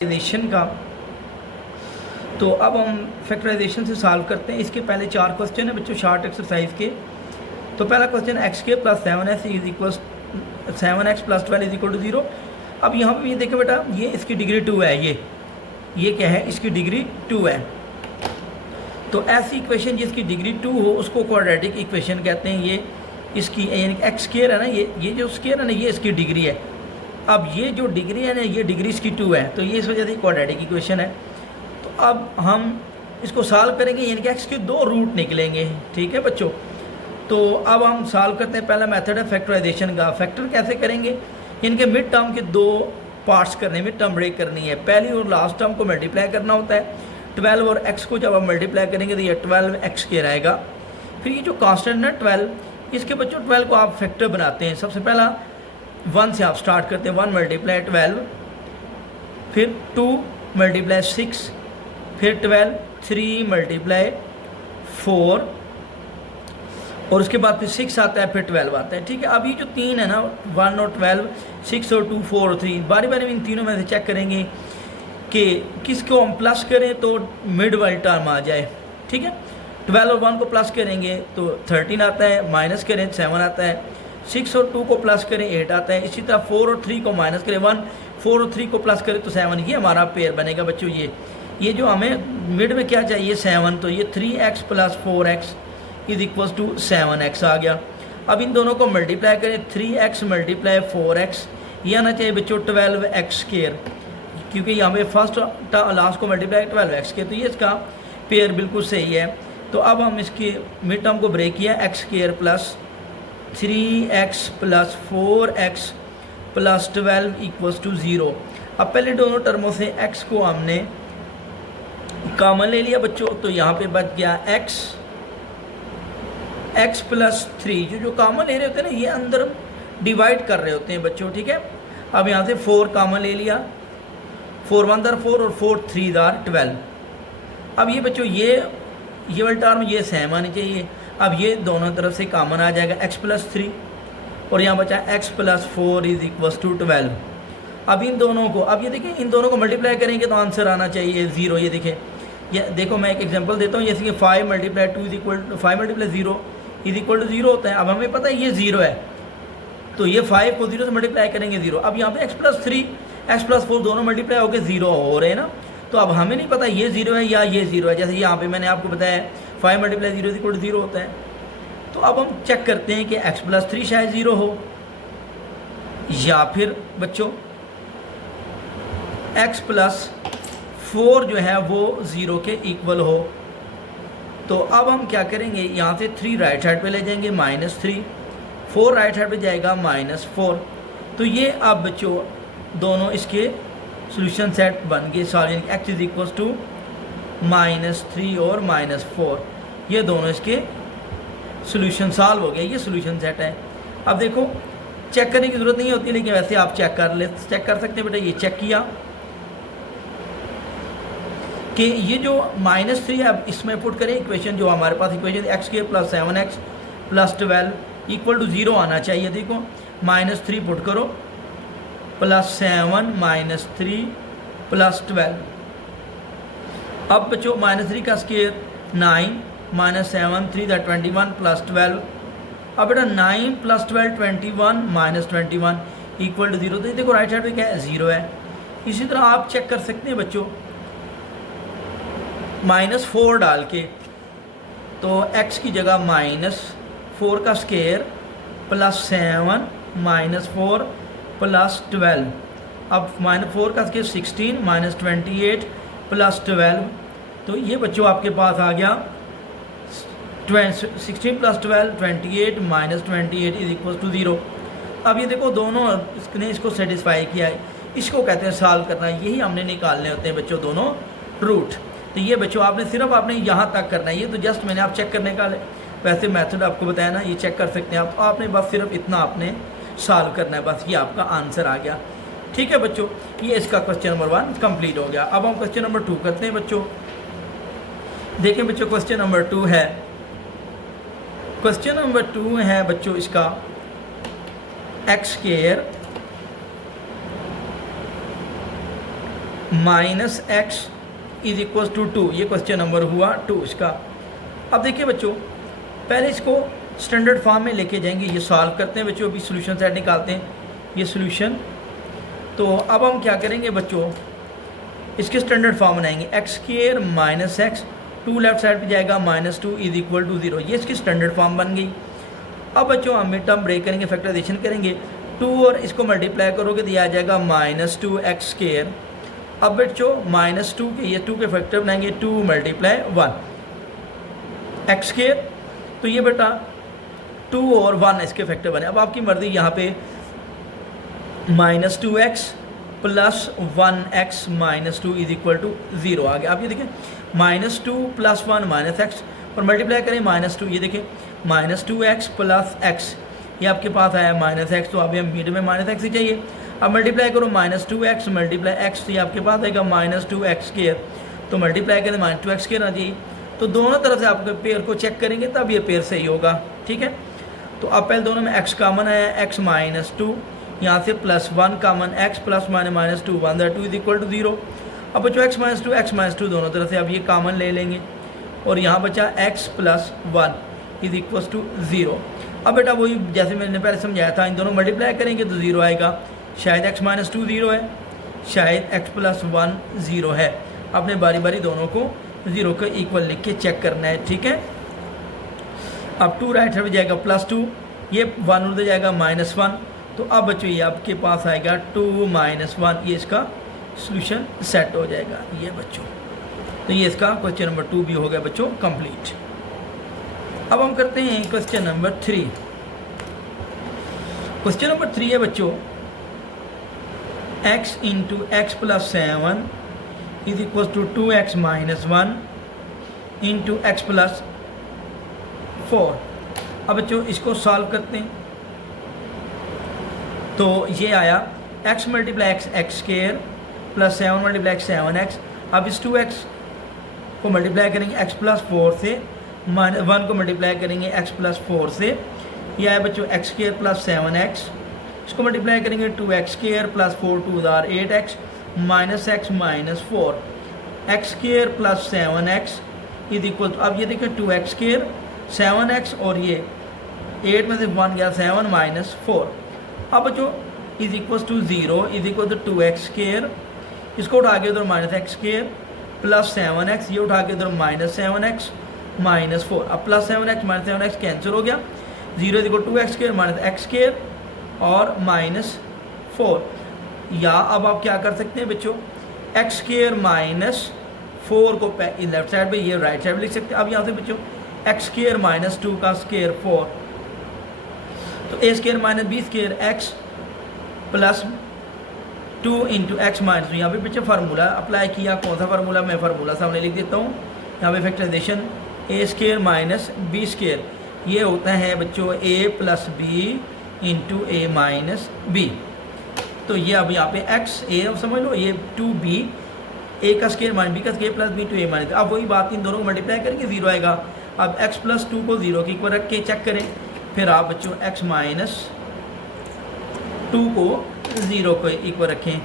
Factorisation का। तो अब हम फैक्टराइजेशन से सॉल्व करते हैं। इसके पहले 4 क्वेश्चन है बच्चों शॉर्ट एक्सरसाइज के। तो पहला क्वेश्चन एक्स के plus 7x is equal 7x plus 12 is equal to 0। अब यहाँ पे ये देखो बेटा, ये इसकी डिग्री 2 है, ये क्या है, इसकी डिग्री 2 है। तो ऐसी इक्वेशन जिसकी डिग्री 2 हो उसको क्वाड्रेटिक इक्वेशन कहते हैं। ये इसकी यानी कि एक्स स्क्वायर है ना, ये जो स्क्वायर है ना, ये इसकी डिग्री है। अब ये जो डिग्री है ना, ये डिग्री इसकी 2 है, तो ये इस वजह से क्वाड्रेटिक इक्वेशन है। तो अब हम इसको सॉल्व करेंगे, यानी कि एक्स के 2 रूट निकलेंगे। ठीक है बच्चों, तो अब हम सॉल्व करते हैं। पहला मेथड है फैक्टराइजेशन का। फैक्टर कैसे करेंगे, यानी कि मिड टर्म के 2 पार्ट्स करने, मिड टर्म ब्रेक करनी है। पहली और लास्ट टर्म को मल्टीप्लाई करना होता है। 12 और x को जब आप मल्टीप्लाई करेंगे तो ये 12x के रहेगा। फिर ये जो कांस्टेंट है 12, इसके बच्चों 12 को आप फैक्टर बनाते हैं। सबसे पहला 1 से आप स्टार्ट करते हैं, 1 मल्टीप्लाई 12, फिर 2 मल्टीप्लाई 6, फिर 12, 3 मल्टीप्लाई 4, और उसके बाद फिर 6 आता है, फिर 12 आता है। ठीक है, अब ये जो 3 है ना, 1 और 12, 6 और 2, 4 और 3, बारी बारी में इन तीनों में से चेक करेंगे कि किसको हम प्लस करें तो मिड वाली टर्म आ जाए। ठीक है, 12 और 1 को प्लस करेंगे तो 13 आता है, माइनस करें 7 आता है, 6 और 2 को प्लस करें 8 आता है। इसी तरह 4 और 3 को माइनस करें 1, 4 और 3 को प्लस करें तो 7। ये हमारा पेयर बनेगा बच्चों। ये जो हमें मिड में क्या चाहिए 7, तो ये 3x plus 4x is equal to 7x आ गया। अब इन दोनों को मल्टीप्लाई करें, 3x मल्टीप्लाई 4x, ये आना चाहिए बच्चों 12x स्क्वायर, क्योंकि यहाँ पे फर्स्ट लास्ट को मल्टीप्लाई 12x के, तो ये इसका पेयर बिल्कुल सही है। तो अब हम इसके मिड टर्म को ब्रेक किया, x square plus 3x plus 4x plus 12 equals to 0। अब पहले दोनों टर्मों से x को हमने कॉमन ले लिया बच्चों, तो यहाँ पे बच गया x प्लस 3। जो कॉमन ले रहे होते हैं ना, ये अंदर डिवाइड कर रहे होते हैं बच्चों। ठीक है, अब यहाँ से 4 कॉमन ले लिया, 4 1 दार 4 और 4 3 दार 12। अब ये बच्चों ये वाली टर्म ये सेम आनी चाहिए। अब ये दोनों तरफ से कॉमन आ जाएगा, x प्लस 3, और यहाँ बचा x plus 4 is equal to 12। अब इन दोनों को, अब ये देखिए, इन दोनों को मल्टीप्लाई करेंगे तो आंसर आना चाहिए 0। ये देखें, ये देखो मैं एक एग्जांपल देता हूँ, जैसे कि 5 multiply 2 is equal to 5 multiply 0 is equal to 0 होता है। अब हमें पता है ये 0 है, तो ये 5 को 0 से मल्टीप्लाई करेंगे 0। अब यहाँ पे x प्लस 3 x प्लस 4 दोनों मल्टीप्लाई होकर 0 हो रहे हैं ना, तो अब हमें नहीं पता ये 0 है या ये 0 है। जैसे यहाँ पे मैंने आपको बताया 5 मल्टीप्लाई 0 इक्वल टू 0 होता है। तो अब हम चेक करते हैं कि x प्लस 3 शायद 0 हो, या फिर बच्चों x प्लस 4 जो है वो 0 के इक्वल हो। तो अब हम क्या करेंगे, यहाँ से 3 राइट साइड पे ले जाएंगे -3, 4 राइट साइड पे जाएगा -4। तो ये अब बच्चों दोनों इसके सॉल्यूशन सेट बन गए। Sorry, x is equal to -3 और -4, ये दोनों इसके सॉल्यूशन सॉल्व हो गए। ये सॉल्यूशन सेट है। अब देखो, चेक करने की ज़रूरत नहीं होती, लेकिन वैसे आप चेक कर सकते हैं बेटा। ये चेक किया कि ये जो -3 है, अब इसमें पुट करें इक्वेशन, जो हमारे पास इक्वेशन x के plus 7x plus 12 equal to 0 आना चाहिए। देखो -3 पुट करो, प्लस 7 -3 प्लस 12। अब बच्चों -3 का स्क्वायर 9 -7 3 दैट 21 प्लस 12। अब बेटा 9 प्लस 12 21 -21 इक्वल टू 0। तो देखो राइट साइड पे क्या है, 0 है। इसी तरह आप चेक कर सकते हैं बच्चों -4 डाल के, तो x की जगह -4 का स्क्वायर प्लस 7 -4 प्लस 12। अब -4 का स्क्वायर 16 -28 प्लस 12। तो ये बच्चों आपके पास आ गया 16 प्लस 12 28 -28 इज इक्वल टू 0। अब ये देखो दोनों इसने इसको सेटिस्फाई किया है, इसको कहते हैं सॉल्व करना। यही हमने निकालने होते हैं बच्चों दोनों रूट। तो ये बच्चों आपने यहाँ तक करना है। ये तो जस्ट मैंने आप चेक करने का वैसे मेथड आपको बताया ना, ये चेक कर सकते हैं आप। तो आपने बस सिर्फ इतना आपने सॉल्व करना है, बस ये आपका आंसर आ गया। ठीक है बच्चों, ये इसका क्वेश्चन नंबर 1 कंप्लीट हो गया। अब हम क्वेश्चन नंबर 2 करते हैं बच्चों। देखें बच्चों, क्वेश्चन नंबर 2 है, क्वेश्चन नंबर 2 है बच्चों इसका x square minus x is equal to 2, ये क्वेश्चन नंबर हुआ 2 इसका। अब देखिए बच्चों, पहले इसको स्टैंडर्ड फॉर्म में लेके जाएंगे, ये सॉल्व करते हैं बच्चों, अभी सोल्यूशन सेट निकालते हैं, ये सोल्यूशन। तो अब हम क्या करेंगे बच्चों, इसके स्टैंडर्ड फॉर्म बनाएंगे, x square minus x, 2 left side पे जाएगा, -2 इज इक्वल टू 0, ये इसकी स्टैंडर्ड फॉर्म बन गई। अब बच्चों हम मिड टर्म ब्रेक करेंगे, फैक्टराइजेशन करेंगे, 2 और इसको मल्टीप्लाई करोगे तो यह आ जाएगा -2 एक्स स्क्वायर। अब बच्चों -2 के ये 2 के फैक्टर बनाएंगे, 2 × 1 एक्स स्क्वायर, तो ये बेटा 2 और 1 इसके फैक्टर बने। अब आपकी मर्जी, यहाँ पे -2x + 1x -2 is equal to 0 आ गया। आप ये देखें, -2 + 1 -x और मल्टीप्लाई करें -2, ये देखें -2x + x, ये आपके पास आया -x, तो अभी हम मिड में -x ही चाहिए। अब मल्टीप्लाई करो -2x × x, तो ये आपके पास आएगा -2x², तो मल्टीप्लाई करें -2x² आ जाइए। तो दोनों तरफ से आपके पेयर को चेक करेंगे तब ये पेयर सही होगा, ठीक है। तो अब पहले दोनों में x कॉमन आया, x -2, यहाँ से +1 common, x + -2 1 2 is equal to 0। अब बच्चों x -2 दोनों तरफ से अब ये कॉमन ले लेंगे, और यहाँ बचा x + 1 इज इक्वल टू 0। अब बेटा वही जैसे मैंने पहले समझाया था, इन दोनों मल्टीप्लाई करेंगे तो 0 आएगा। शायद x -2 0 है, शायद x + 1 0 है। आपने बारी बारी दोनों को 0 के इक्वल लिख के चेक करना है, ठीक है। अब 2 राइट साइड में जाएगा +2, ये 1 उधर जाएगा -1, तो अब बच्चों ये आपके पास आएगा 2 - 1, ये इसका सॉल्यूशन सेट हो जाएगा, ये बच्चों। तो ये इसका क्वेश्चन नंबर 2 भी हो गया बच्चों कंप्लीट। अब हम करते हैं क्वेश्चन नंबर 3। क्वेश्चन नंबर 3 है बच्चों, x × x + 7 is equal to 2x - 1 × x + 4। अब बच्चों इसको सॉल्व करते हैं, तो ये आया x × x x² + 7 × x 7x। अब इस 2x को मल्टीप्लाई करेंगे x + 4 से, 1 को मल्टीप्लाई करेंगे x + 4 से, ये आया बच्चों x² + 7x, इसको मल्टीप्लाई करेंगे 2x² + 4 2 8x -x -4, x² + 7x is equal to, अब ये देखिए 2x² 7x और ये 8 में से 1 गया 7 -4। अब बच्चों is equal to 0 is equal to 2x², इसको उठा के उधर -x² + 7x, ये उठा के उधर -7x -4। अब +7x -7x कैंसिल हो गया, 0 is equal to 2x² - x² और -4। या अब आप क्या कर सकते हैं बच्चों, x² - 4 को लेफ्ट साइड पे, ये राइट साइड पे लिख सकते हैं। अब यहाँ से बच्चों x² - 2 का स्क्वायर 4, तो a² - b² x + 2 × x -, यहाँ पे बच्चे फार्मूला अप्लाई किया, कौन सा फार्मूला, मैं फार्मूला सामने लिख देता हूँ। यहाँ पे फैक्टराइजेशन a² - b², ये होता है बच्चों a + b × a - b। तो ये अब यहाँ पे x a, अब समझ लो ये 2b, a का स्क्वायर - b का स्क्वायर + b × a - अब वही बात इन दोनों को मल्टीप्लाई करेंगे 0 आएगा। अब x + 2 को 0 के इक्वल रख के चेक करें, फिर आप बच्चों x - 2 को 0 के इक्वल रखें,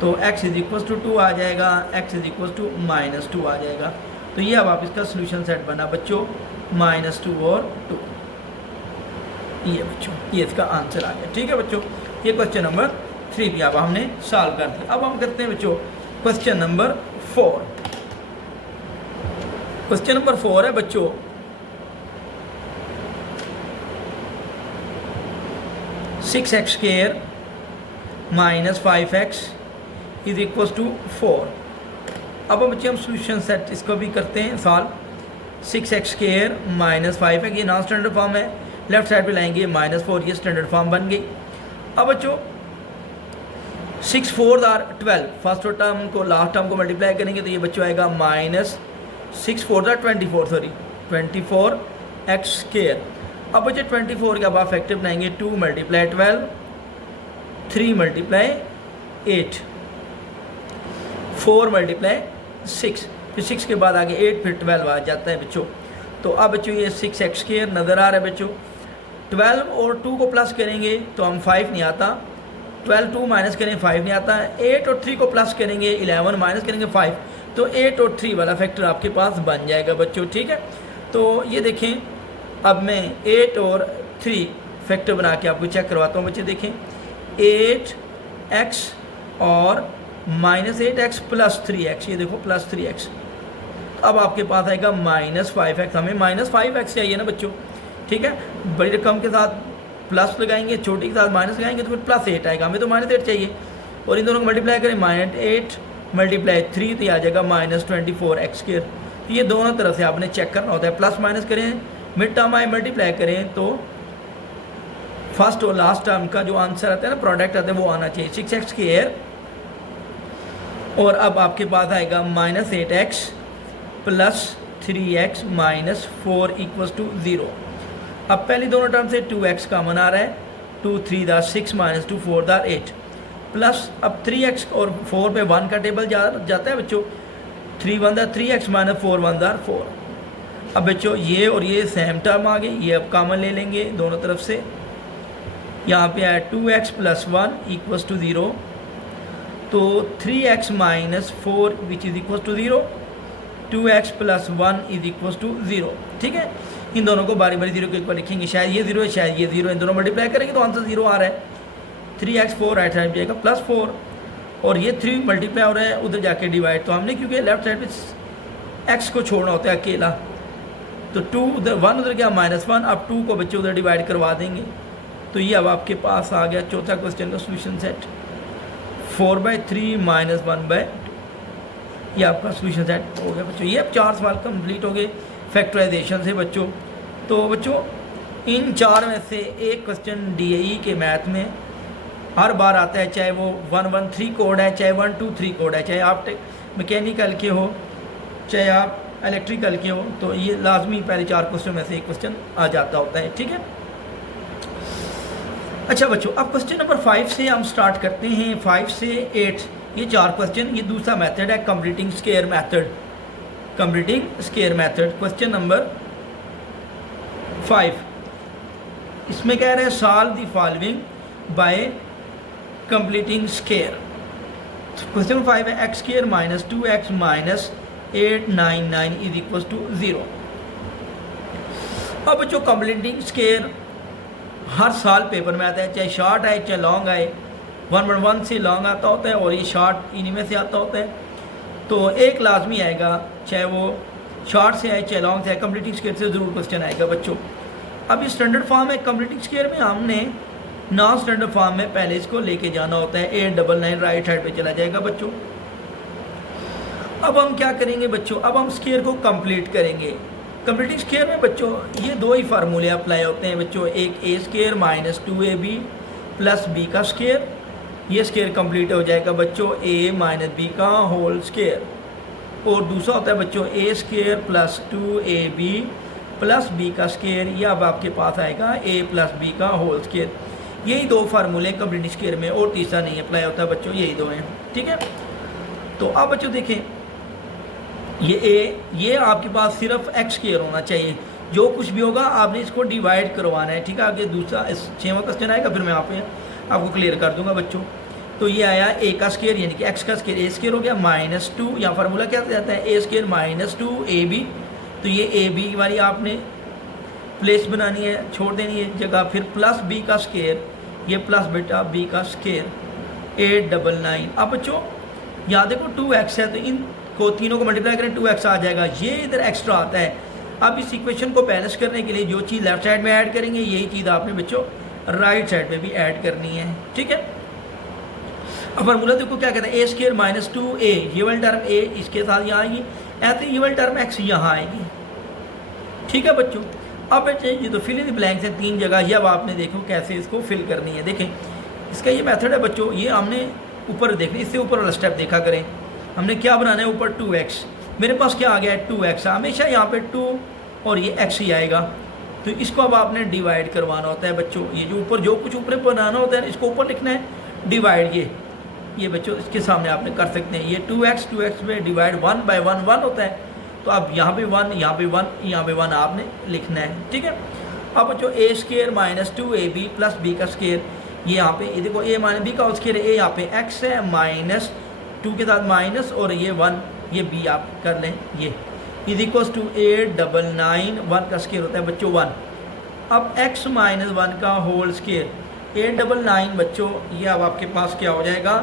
तो x इज इक्वल टू 2 आ जाएगा, x इज इक्वल टू -2 आ जाएगा। तो ये अब आप इसका सोल्यूशन सेट बना बच्चों, -2 और 2, ये बच्चों ये इसका आंसर आ गया, ठीक है बच्चों। ये क्वेश्चन नंबर 3 भी अब हमने सॉल्व कर दिया। अब हम करते हैं बच्चों क्वेश्चन नंबर 4। क्वेश्चन नंबर 4 है बच्चों, (6x² - 5x is equal to 4। अब बच्चे हम सोल्यूशन सेट इसको भी करते हैं सॉल्व। 6x² - 5x, ये नॉन स्टैंडर्ड फॉर्म है, लेफ्ट साइड पे लाएंगे -4, ये स्टैंडर्ड फॉर्म बन गई। अब बच्चों 6 4 आर 12, फर्स्ट टर्म को लास्ट टर्म को मल्टीप्लाई करेंगे तो ये बच्चों आएगा -6 4 आर 24, सॉरी 24x²। अब बच्चे 24 के अब आप फैक्टर बनाएंगे, 2 × 12, 3 × 8, 4 × 6, फिर 6 के बाद आगे 8, फिर 12 आ जाता है बच्चों। तो अब बच्चों ये 6x² नज़र आ रहा है बच्चों। 12 और 2 को प्लस करेंगे तो हम 5 नहीं आता, 12 2 माइनस करें 5 नहीं आता है, 8 और 3 को प्लस करेंगे 11 माइनस करेंगे 5, तो 8 और 3 वाला फैक्टर आपके पास बन जाएगा बच्चों। ठीक है, तो ये देखें, अब मैं 8 और 3 फैक्टर बना के आपको चेक करवाता हूँ बच्चे। देखें 8x और -8x प्लस 3x, ये देखो प्लस 3x, अब आपके पास आएगा -5x, हमें -5x चाहिए ना बच्चों। ठीक है, बड़ी रकम के साथ प्लस लगाएंगे, छोटी के साथ माइनस लगाएंगे तो फिर +8 आएगा, हमें तो -8 चाहिए, और इन दोनों को मल्टीप्लाई करें -8 × 3 तो ये आ जाएगा -24x²। ये दोनों तरफ से आपने चेक करना होता है, प्लस माइनस करें, मिड टर्म आए मल्टीप्लाई करें तो फर्स्ट और लास्ट टर्म का जो आंसर आता है ना, प्रोडक्ट आता है, वो आना चाहिए 6x²। और अब आपके पास आएगा -8x प्लस 3x -4 = 0। अब पहली दोनों टर्म से 2x कॉमन आ रहा है, 2 3 दा 6 -2 4 दा 8, प्लस अब 3x और 4 पे 1 का टेबल जाता है बच्चों, 3 1 दा 3x -4 1 दा 4। अब बच्चों ये और ये सेम टर्म आ गई, ये अब कॉमन ले लेंगे दोनों तरफ से, यहाँ पे आया 2x + 1 = 0, तो 3x - 4 = 0, 2x + 1 = 0। ठीक है, इन दोनों को बारी बारी 0 के ऊपर लिखेंगे, शायद ये 0 है शायद ये 0, इन दोनों मल्टीप्लाई करेंगे तो आंसर 0 आ रहा है। 3x 4 राइट साइड जाएगा +4, और ये 3 मल्टीप्लाई हो रहा है, उधर जाके डिवाइड, तो हमने क्योंकि लेफ्ट साइड पे x को छोड़ना होता है अकेला, तो 2 उधर 1 उधर गया -1, अब 2 को बच्चे उधर डिवाइड करवा देंगे, तो ये अब आपके पास आ गया चौथा क्वेश्चन का सोल्यूशन सेट, 4/3 - 1/2, ये आपका सोल्यूशन सेट हो गया बच्चों। ये अब 4 सवाल कंप्लीट हो गए फैक्टराइजेशन से बच्चों। तो बच्चों इन 4 में से एक क्वेश्चन DAE के मैथ में हर बार आता है, चाहे वो 113 कोड है, चाहे 123 कोड है, चाहे आप मैकेनिकल के हो, चाहे आप इलेक्ट्रिकल के हो, तो ये लाजमी पहले 4 क्वेश्चन में से एक क्वेश्चन आ जाता होता है। ठीक है, अच्छा बच्चों, अब क्वेश्चन नंबर 5 से हम स्टार्ट करते हैं, 5 से 8 ये 4 क्वेश्चन। ये दूसरा मेथड है completing square method, completing square method. Question number 5, इसमें कह रहे हैं solve the following bye completing square. Question number 5 है x² - 2x - 899 = 0। अब बच्चों कंप्लीटिंग स्क्वायर हर साल पेपर में आता है, चाहे शॉर्ट आए चाहे लॉन्ग आए, 1/1 से लॉन्ग आता होता है और ये शॉर्ट इन्हीं में से आता होता है, तो एक लाजमी आएगा, चाहे वो शॉर्ट से आए चाहे लॉन्ग से आए, कंप्लीटिंग स्क्वायर से ज़रूर क्वेश्चन आएगा बच्चों। अब ये स्टैंडर्ड फॉर्म है कंप्लीटिंग स्क्वायर में, हमने नॉन स्टैंडर्ड फॉर्म में पहले इसको लेके जाना होता है, 899 राइट साइड पे चला जाएगा बच्चों। अब हम क्या करेंगे बच्चों, अब हम स्क्वायर को कंप्लीट करेंगे। कंप्लीटिंग स्क्वायर में बच्चों ये 2 ही फार्मूले अप्लाई होते हैं बच्चों, एक a² - 2ab + b का स्क्वायर, ये स्क्वायर कंप्लीट हो जाएगा बच्चों a - b का होल स्क्वायर, और दूसरा होता है बच्चों a² + 2ab + b का स्क्वायर, ये अब आपके पास आएगा a + b का होल स्क्वायर। यही 2 फार्मूले कंप्लीटिंग स्क्वायर में, और तीसरा नहीं अप्लाई होता बच्चों, यही 2 हैं। ठीक है, तो अब बच्चों देखें, ये आपके पास सिर्फ x² होना चाहिए, जो कुछ भी होगा आपने इसको डिवाइड करवाना है। ठीक है, आगे दूसरा 6वां क्वेश्चन आएगा, फिर मैं यहाँ पे आपको क्लियर कर दूंगा बच्चों। तो ये आया a का स्क्वायर यानी कि x का स्क्वायर a² हो गया -2, यहाँ फार्मूला क्या जाता है a² - 2ab, तो ये ab वाली आपने प्लेस बनानी है, छोड़ देनी है जगह, फिर प्लस b का स्क्वायर, ये प्लस बेटा b का स्क्वायर 899। अब बच्चों यहाँ देखो 2x है, तो इन को तीनों को मल्टीप्लाई करें 2x आ जाएगा, ये इधर एक्स्ट्रा आता है। अब इस इक्वेशन को बैलेंस करने के लिए जो चीज़ लेफ्ट साइड में ऐड करेंगे, यही चीज़ आपने बच्चों राइट साइड पे भी ऐड करनी है। ठीक है, अब फार्मूला देखो क्या कहता है a² - 2a, ये वाली टर्म a इसके साथ यहाँ आएगी, ऐसे ये वाली टर्म x यहाँ आएगी। ठीक है बच्चों, अब बच्चे ये तो फिल इन द ब्लैंक्स है 3 जगह, ये अब आपने देखो कैसे इसको फिल करनी है। देखें इसका ये मेथड है बच्चों, ये हमने ऊपर देखना, इससे ऊपर वाला स्टेप देखा करें, हमने क्या बनाना है ऊपर 2x, मेरे पास क्या आ गया है 2x, हमेशा यहाँ पे 2 और ये x ही आएगा, तो इसको अब आपने डिवाइड करवाना होता है बच्चों। ये जो ऊपर जो कुछ ऊपर बनाना होता है इसको ऊपर लिखना है डिवाइड, ये बच्चों इसके सामने आपने कर सकते हैं, ये 2x में डिवाइड 1/1 1 होता है, तो अब यहाँ पे 1 यहाँ पे 1 यहाँ पे 1 आपने लिखना है। ठीक है, अब बच्चों a² - 2ab + b का स्क्वायर, ये यहाँ पे ये देखो ए माइनस बी का होल स्क्वायर है, ए यहाँ पे एक्स है माइनस 2 के साथ माइनस और ये 1, ये बी आप कर लें, ये इज इक्वल टू 899, 1 का स्क्वायर होता है बच्चों 1। अब x माइनस 1 का होल स्क्वायर 899 बच्चों, ये अब आपके पास क्या हो जाएगा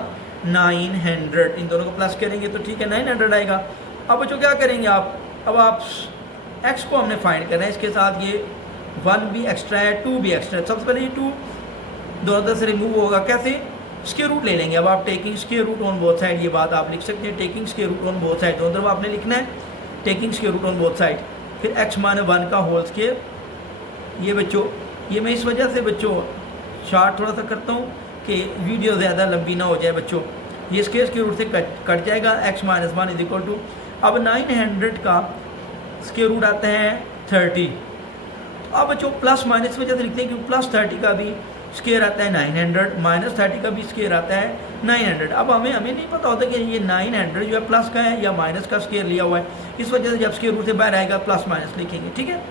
900, इन दोनों को प्लस करेंगे तो ठीक है 900 आएगा। अब बच्चों क्या करेंगे आप, अब आप x को हमने फाइंड करना है, इसके साथ ये 1 भी एक्स्ट्रा है 2 भी एक्स्ट्रा है। सबसे पहले ये 2 दोनों तरफ से रिमूव होगा, कैसे, स्क्वायर रूट ले लेंगे। अब आप taking square root on both side, ये बात आप लिख सकते हैं, taking square root on both side, दोनों तरफ आपने लिखना है taking square root on both side. फिर x माइनस 1 का होल स्क्वायर, ये बच्चों ये मैं इस वजह से बच्चों शार्ट थोड़ा सा करता हूँ कि वीडियो ज़्यादा लंबी ना हो जाए बच्चों, ये स्क्वायर रूट से कट जाएगा। x minus 1 is equal to, अब 900 का स्क्वायर रूट आता है 30। तो अब बच्चों प्लस माइनस वजह से लिखते हैं क्योंकि प्लस 30 का भी स्क्वायर आता है 900, माइनस 30 का भी स्क्वायर आता है 900। अब हमें नहीं पता होता कि ये 900 जो है प्लस का है या माइनस का स्क्वायर लिया हुआ है, इस वजह से जब स्क्वायर रूट से बाहर आएगा प्लस माइनस लिखेंगे, ठीक है।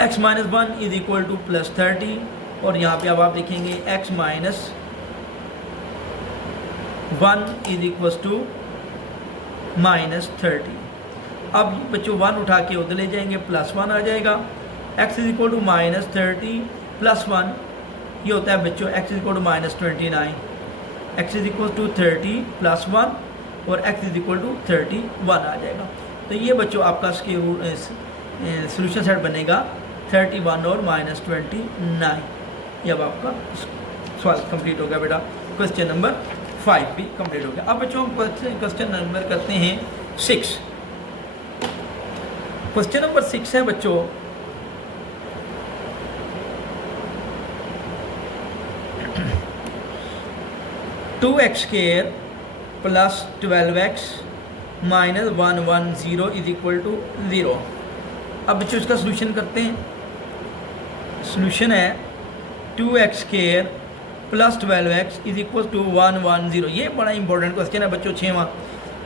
x minus 1 is equal to plus 30, और यहाँ पे अब आप लिखेंगे x minus 1 is equal to minus 30। अब बच्चों 1 उठा के उधर ले जाएंगे, प्लस 1 आ जाएगा। x is equal to minus 30 plus 1, ये होता है बच्चों x is equal to minus 29। x is equal to 30 plus 1 और x इज इक्वल टू 31 आ जाएगा। तो ये बच्चों आपका सोल्यूशन सेट बनेगा 31 और माइनस 29। ये अब आपका सवाल कंप्लीट हो गया बेटा। क्वेश्चन नंबर 5 भी कंप्लीट हो गया। अब बच्चों हम क्वेश्चन नंबर करते हैं 6। क्वेश्चन नंबर 6 है बच्चों, two x square plus 12x minus 110 is equal to 0। अब बच्चों इसका सोल्यूशन करते हैं। सोल्यूशन है 2x square plus 12x is equal to 110। ये बड़ा इंपॉर्टेंट क्वेश्चन है बच्चों, 6वां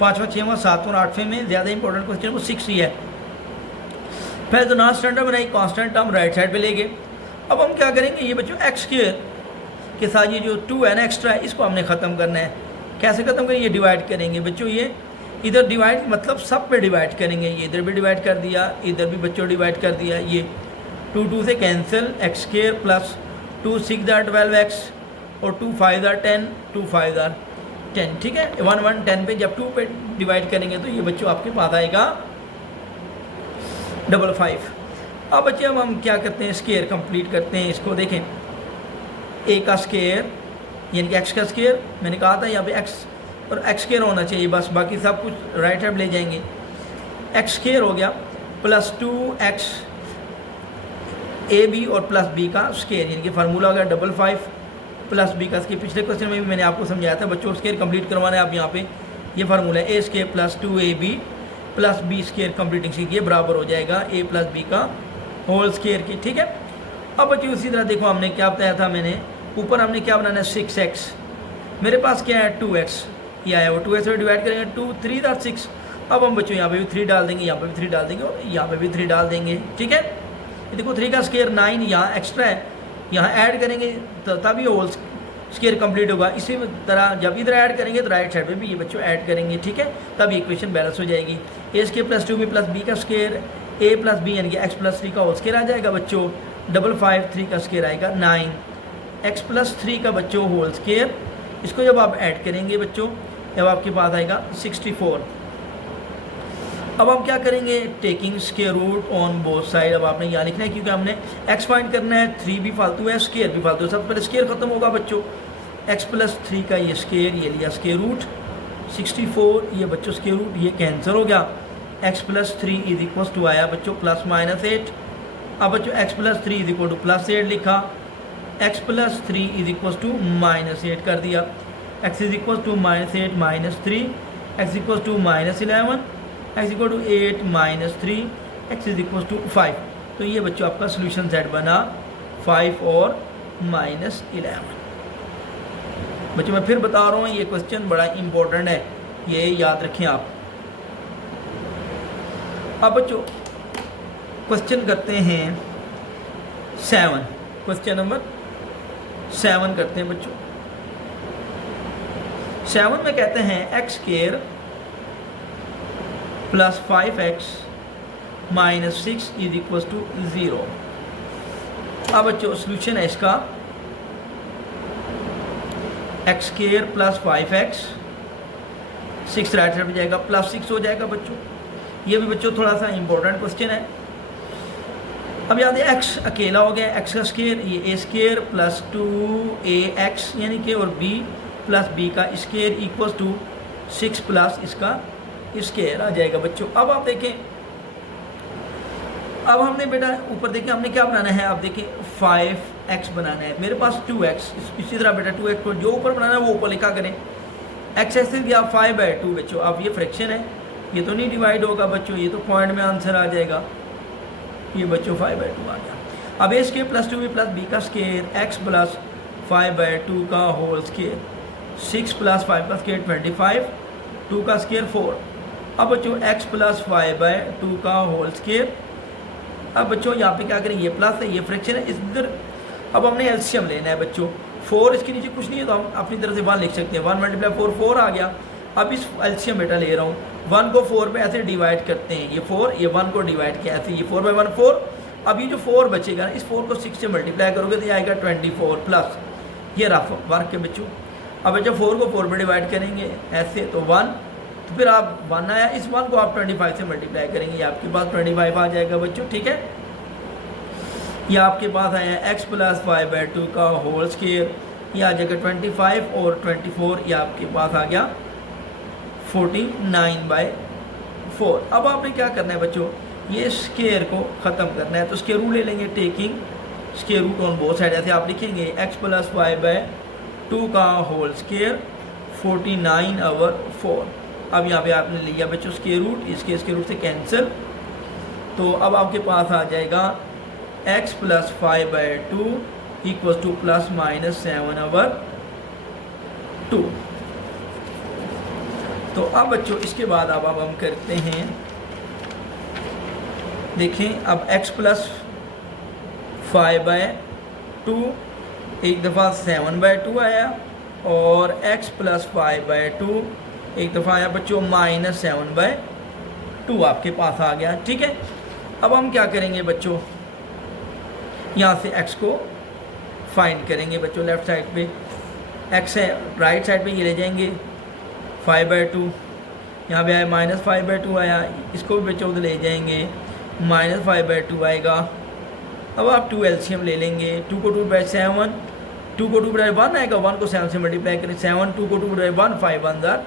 5वां 6वां 7वां और 8वें में ज़्यादा इंपॉर्टेंट क्वेश्चन वो 6 ही है। पहले तो नॉन स्टैंडर्ड बनाई, कांस्टेंट टर्म राइट साइड पे ले गए। अब हम क्या करेंगे, ये बच्चों एक्स स्क्वायर के साथ ये जो 2 है ना एक्स्ट्रा है, इसको हमने ख़त्म करना है। कैसे ख़त्म करेंगे, ये डिवाइड करेंगे बच्चों, ये इधर डिवाइड मतलब सब पे डिवाइड करेंगे, ये इधर भी डिवाइड कर दिया, इधर भी बच्चों डिवाइड कर दिया। ये 2 से cancel, x square plus 2 6 12x और 2 5 10, 2 5 10, ठीक है। 1 1 10 पे जब 2 पे डिवाइड करेंगे तो ये बच्चों आपके पास आएगा 55। अब बच्चे अब हम क्या करते हैं, स्क्वायर कंप्लीट करते हैं। इसको देखें, a का स्क्वायर यानी कि x का स्क्वायर, मैंने कहा था यहाँ पे x और x स्क्वायर होना चाहिए बस, बाकी सब कुछ राइट हैंड ले जाएंगे। x स्क्वायर हो गया प्लस 2x ab और प्लस b का स्क्वायर, यानी कि फार्मूला हो गया 55 प्लस b का स्क्वायर। पिछले क्वेश्चन में भी मैंने आपको समझाया था बच्चों, स्क्वायर कंप्लीट करवाना है। आप यहाँ पे ये फार्मूला है a square plus 2ab plus b square completing square, ये बराबर हो जाएगा a प्लस b का होल स्क्वायर की, ठीक है। अब बच्चों इसी तरह देखो हमने क्या बताया था, मैंने ऊपर हमने क्या बनाना है 6x, मेरे पास क्या है 2x, ये आया वो 2x से डिवाइड करेंगे 2 3 6। अब हम बच्चों यहाँ पे भी 3 डाल देंगे, यहाँ पे भी 3 डाल देंगे और यहाँ पे भी 3 डाल देंगे, ठीक है। ये देखो 3 का स्क्वायर 9 यहाँ एक्स्ट्रा है, यहाँ ऐड करेंगे तो तभी होल स्क्वायर कंप्लीट होगा। इसी तरह जब इधर ऐड करेंगे तो राइट साइड पे भी ये बच्चों ऐड करेंगे, ठीक है, तब इक्वेशन बैलेंस हो जाएगी। a square plus 2b plus b का स्क्वायर a प्लस b यानी कि x प्लस 3 का होल स्क्वायर आ जाएगा बच्चों 55, 3 का स्क्वायर आएगा 9, x प्लस 3 का बच्चों होल स्क्वायर, इसको जब आप ऐड करेंगे बच्चों जब आपके पास आएगा 64। अब हम क्या करेंगे, taking square root on both side. अब आपने यहाँ लिखना है क्योंकि हमने x फाइंड करना है, 3 भी फालतू है, स्क्वायर भी फालतू है। सबसे पहले स्क्वायर खत्म होगा बच्चों, x प्लस 3 का ये स्क्वायर, ये लिया स्क्वायर रूट 64, ये बच्चों स्क्वायर रूट ये कैंसिल हो गया। x plus 3 is equal to आया बच्चों प्लस माइनस 8। अब बच्चों x plus 3 is equal to plus 8 लिखा, x plus 3 is equal to minus 8 कर दिया, x is equal to minus 8 minus 3, x equal to minus 11, x equal to 8 minus 3, x is equal to 5। तो ये बच्चों आपका solution set बना 5 और minus 11। बच्चों मैं फिर बता रहा हूँ ये क्वेश्चन बड़ा इंपॉर्टेंट है, ये याद रखें आप। अब बच्चों क्वेश्चन करते हैं 7, क्वेश्चन नंबर 7 करते हैं बच्चों। 7 में कहते हैं x square plus 5x minus 6 is equal to 0। अब बच्चों सोल्यूशन है इसका x square plus 5x, 6 right side में जाएगा प्लस 6 हो जाएगा बच्चों। ये भी बच्चों थोड़ा सा इंपॉर्टेंट क्वेश्चन है। अब याद है एक्स अकेला हो गया, एक्स का स्क्वायर, ये ए स्क्वायर प्लस 2ax यानी कि और b प्लस b का स्क्वायर इक्वल टू 6 प्लस इसका स्क्वायर आ जाएगा बच्चों। अब आप देखें, अब हमने बेटा ऊपर देखें हमने क्या बनाना है, आप देखें 5x बनाना है, मेरे पास 2x, इसी तरह बेटा 2x को जो ऊपर बनाना है वो ऊपर लिखा करें। x ऐसे दिया 5/2 बच्चों। अब ये फ्रैक्शन है, ये तो नहीं डिवाइड होगा बच्चों, ये तो पॉइंट में आंसर आ जाएगा, ये बच्चों 5/2 आ गया। अब a square plus 2b plus b का स्क्वायर x प्लस 5/2 का होल स्क्वायर, 6 प्लस 5 का स्क्वायर 25, 2 का स्क्वायर 4। अब बच्चों x प्लस 5/2 का होल स्क्वायर। अब बच्चों यहाँ पे क्या करें, ये प्लस है, ये फ्रैक्शन है इधर। अब हमने एलसीएम लेना है बच्चों। 4 इसके नीचे कुछ नहीं है तो हम अपनी तरफ से 1 लिख सकते हैं, 1 मल्टीप्लाई 4 4 आ गया। अब इस एलसीएम बेटा ले रहा हूँ, 1 को 4 पे ऐसे डिवाइड करते हैं, ये 4 ये 1 को डिवाइड किया ऐसे, ये 4/1 4। अब ये जो 4 बचेगा ना, इस 4 को 6 से मल्टीप्लाई करोगे तो ये आएगा 24 प्लस ये रफ वर्क है बच्चों। अब जब 4 को 4 पे डिवाइड करेंगे ऐसे तो 1, तो फिर आप 1 आया, इस 1 को आप 25 से मल्टीप्लाई करेंगे, ये आपके पास 25 आ जाएगा बच्चों। ठीक है, ये आपके पास आया x प्लस 5/2 का होल स्क्वायर, ये आ जाएगा 25 और 24, ये आपके पास आ गया 49/4। अब आपने क्या करना है बच्चों, ये स्क्वायर को ख़त्म करना है, तो स्क्वायर रूट ले लेंगे, taking square root on both side. ऐसे आप लिखेंगे x प्लस 5/2 का होल स्क्वायर 49/4। अब यहाँ पे आपने लिया बच्चों स्क्वायर रूट, इसके स्क्वायर रूट से कैंसिल, तो अब आपके पास आ जाएगा x plus 5/2 equal to plus minus 7/2। तो अब बच्चों इसके बाद अब हम करते हैं, देखें अब x प्लस 5/2 एक दफ़ा 7/2 आया और x प्लस 5/2 एक दफ़ा आया बच्चों माइनस 7/2 आपके पास आ गया। ठीक है, अब हम क्या करेंगे बच्चों, यहाँ से x को फाइंड करेंगे बच्चों। लेफ़्ट साइड पे x है, राइट साइड पे ये ले जाएंगे 5/2, यहाँ पे आया माइनस 5/2 आया, इसको भी बच्चों उधर ले जाएंगे माइनस 5/2 आएगा। अब आप 2 एलसीएम ले लेंगे, 2 को 2 बाई 7, 2 को 2 बाई 1 आएगा, 1 को 7 से मल्टीप्लाई करें 7, 2 को 2 बाई 1 5 1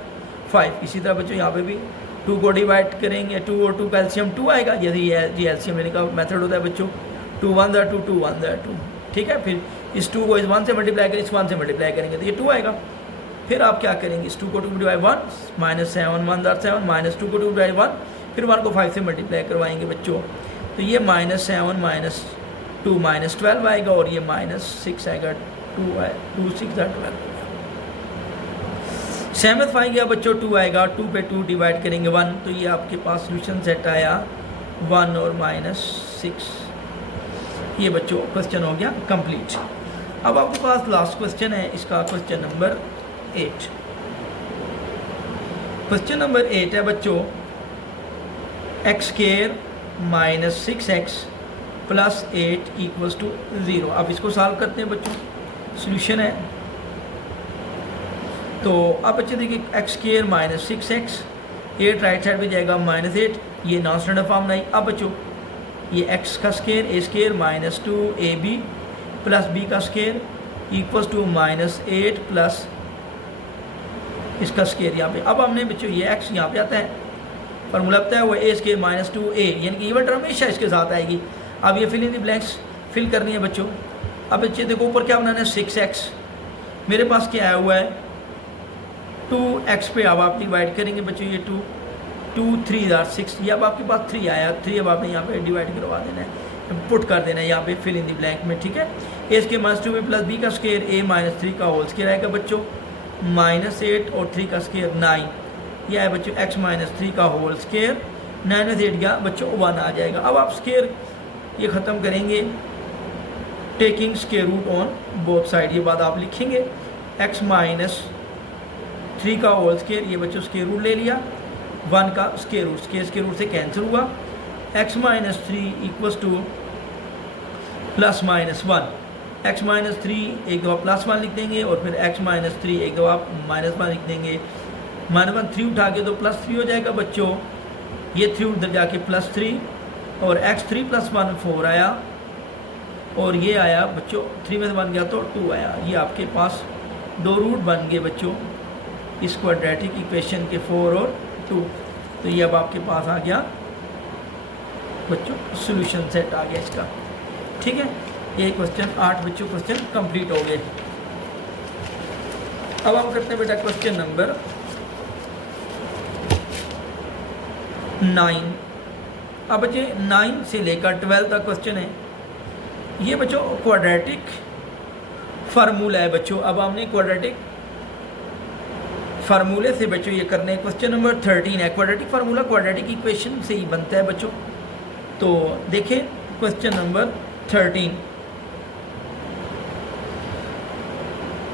5। इसी तरह बच्चों यहाँ पे भी 2 को डिवाइड करेंगे, 2 और 2 का एलसीएम 2 आएगा, जैसे ये एलसीएम लेने का मेथड होता है बच्चों, 2 1 2 2 1 2। ठीक है, फिर इस 2 को इस 1 से मल्टीप्लाई करें, इस 1 से मल्टीप्लाई करेंगे तो ये 2 आएगा। फिर आप क्या करेंगे, इस 2 को 2 बाई 1 माइनस 7 1 7 माइनस 2 को 2 बाई 1, फिर 1 को 5 से मल्टीप्लाई करवाएंगे बच्चों, तो ये माइनस 7 माइनस 2 माइनस 12 आएगा और ये माइनस 6 आएगा, 2 6 12। सेवन्थ आ गया बच्चों, 2 आएगा, 2 पे 2 डिवाइड करेंगे 1, तो ये आपके पास सोल्यूशन सेट आया 1 और माइनस 6। ये बच्चों क्वेश्चन हो गया कंप्लीट। अब आपके पास लास्ट क्वेश्चन है, इसका क्वेश्चन नंबर 8। क्वेश्चन नंबर 8 है बच्चों, x square minus 6x plus 8 equals to 0। अब इसको सॉल्व करते हैं बच्चों, सोल्यूशन है। तो अब बच्चे देखिए x square minus 6x, 8 right side पे जाएगा माइनस 8, ये नॉन स्टैंडर्ड फॉर्म नहीं। अब बच्चों ये x का square a square minus 2ab plus b का square equals to minus 8 plus इसका स्क्वायर यहाँ पे। अब हमने बच्चों ये x यहाँ पे आता है, फार्मूला आता है वो ए स्क्वायर माइनस 2a, यानी कि इवन टर्म हमेशा इसके साथ आएगी। अब ये fill in the blanks fill करनी है बच्चों। अब बच्चे देखो ऊपर क्या बनाना है, 6x, मेरे पास क्या आया हुआ है 2x पे। अब आप डिवाइड करेंगे बच्चों, ये 2 3 6, ये अब आपके पास 3 आया, 3 अब आपने यहाँ पे डिवाइड करवा देना है, पुट कर देना है यहाँ पे फिल इन द ब्लैंक में। ठीक है, a square minus 2b plus b का स्क्वायर a माइनस 3 का होल स्क्वायर आएगा बच्चों, माइनस 8 और 3 का स्क्वायर 9, यह है बच्चों x माइनस 3 का होल स्क्वायर, 9 में 8 गया बच्चों 1 आ जाएगा। अब आप स्क्वायर ये ख़त्म करेंगे, taking square root on both side, ये बात आप लिखेंगे। x माइनस 3 का होल स्क्वायर, ये बच्चों स्क्वायर रूट ले लिया, 1 का स्क्वायर रूट से कैंसिल हुआ। x minus 3 equals two plus minus 1, x minus 3 एक दो आप प्लस 1 लिख देंगे और फिर x माइनस 3 एक दो आप माइनस 1 लिख देंगे। माइनस 1 3 उठा के तो प्लस 3 हो जाएगा बच्चों, ये 3 उधर जाके प्लस 3 और x 3 प्लस 1 4 आया और ये आया बच्चों 3 में से 1 गया तो 2 आया। ये आपके पास दो रूट बन गए बच्चों इस क्वाड्रेटिक इक्वेशन के 4 और 2। तो ये अब आपके पास आ गया बच्चों सॉल्यूशन सेट आ गया इसका। ठीक है, ये क्वेश्चन 8 बच्चों क्वेश्चन कंप्लीट हो गए। अब हम करते हैं बेटा क्वेश्चन नंबर 9। अब बच्चे 9 से लेकर 12 तक क्वेश्चन है। ये बच्चों क्वाड्रेटिक फार्मूला है बच्चों। अब हमने क्वाड्रेटिक फार्मूले से बच्चों ये करने हैं। क्वेश्चन नंबर 13 है। क्वाड्रेटिक फार्मूला क्वाड्रेटिक इक्वेशन से ही बनता है बच्चों। तो देखें question number 13,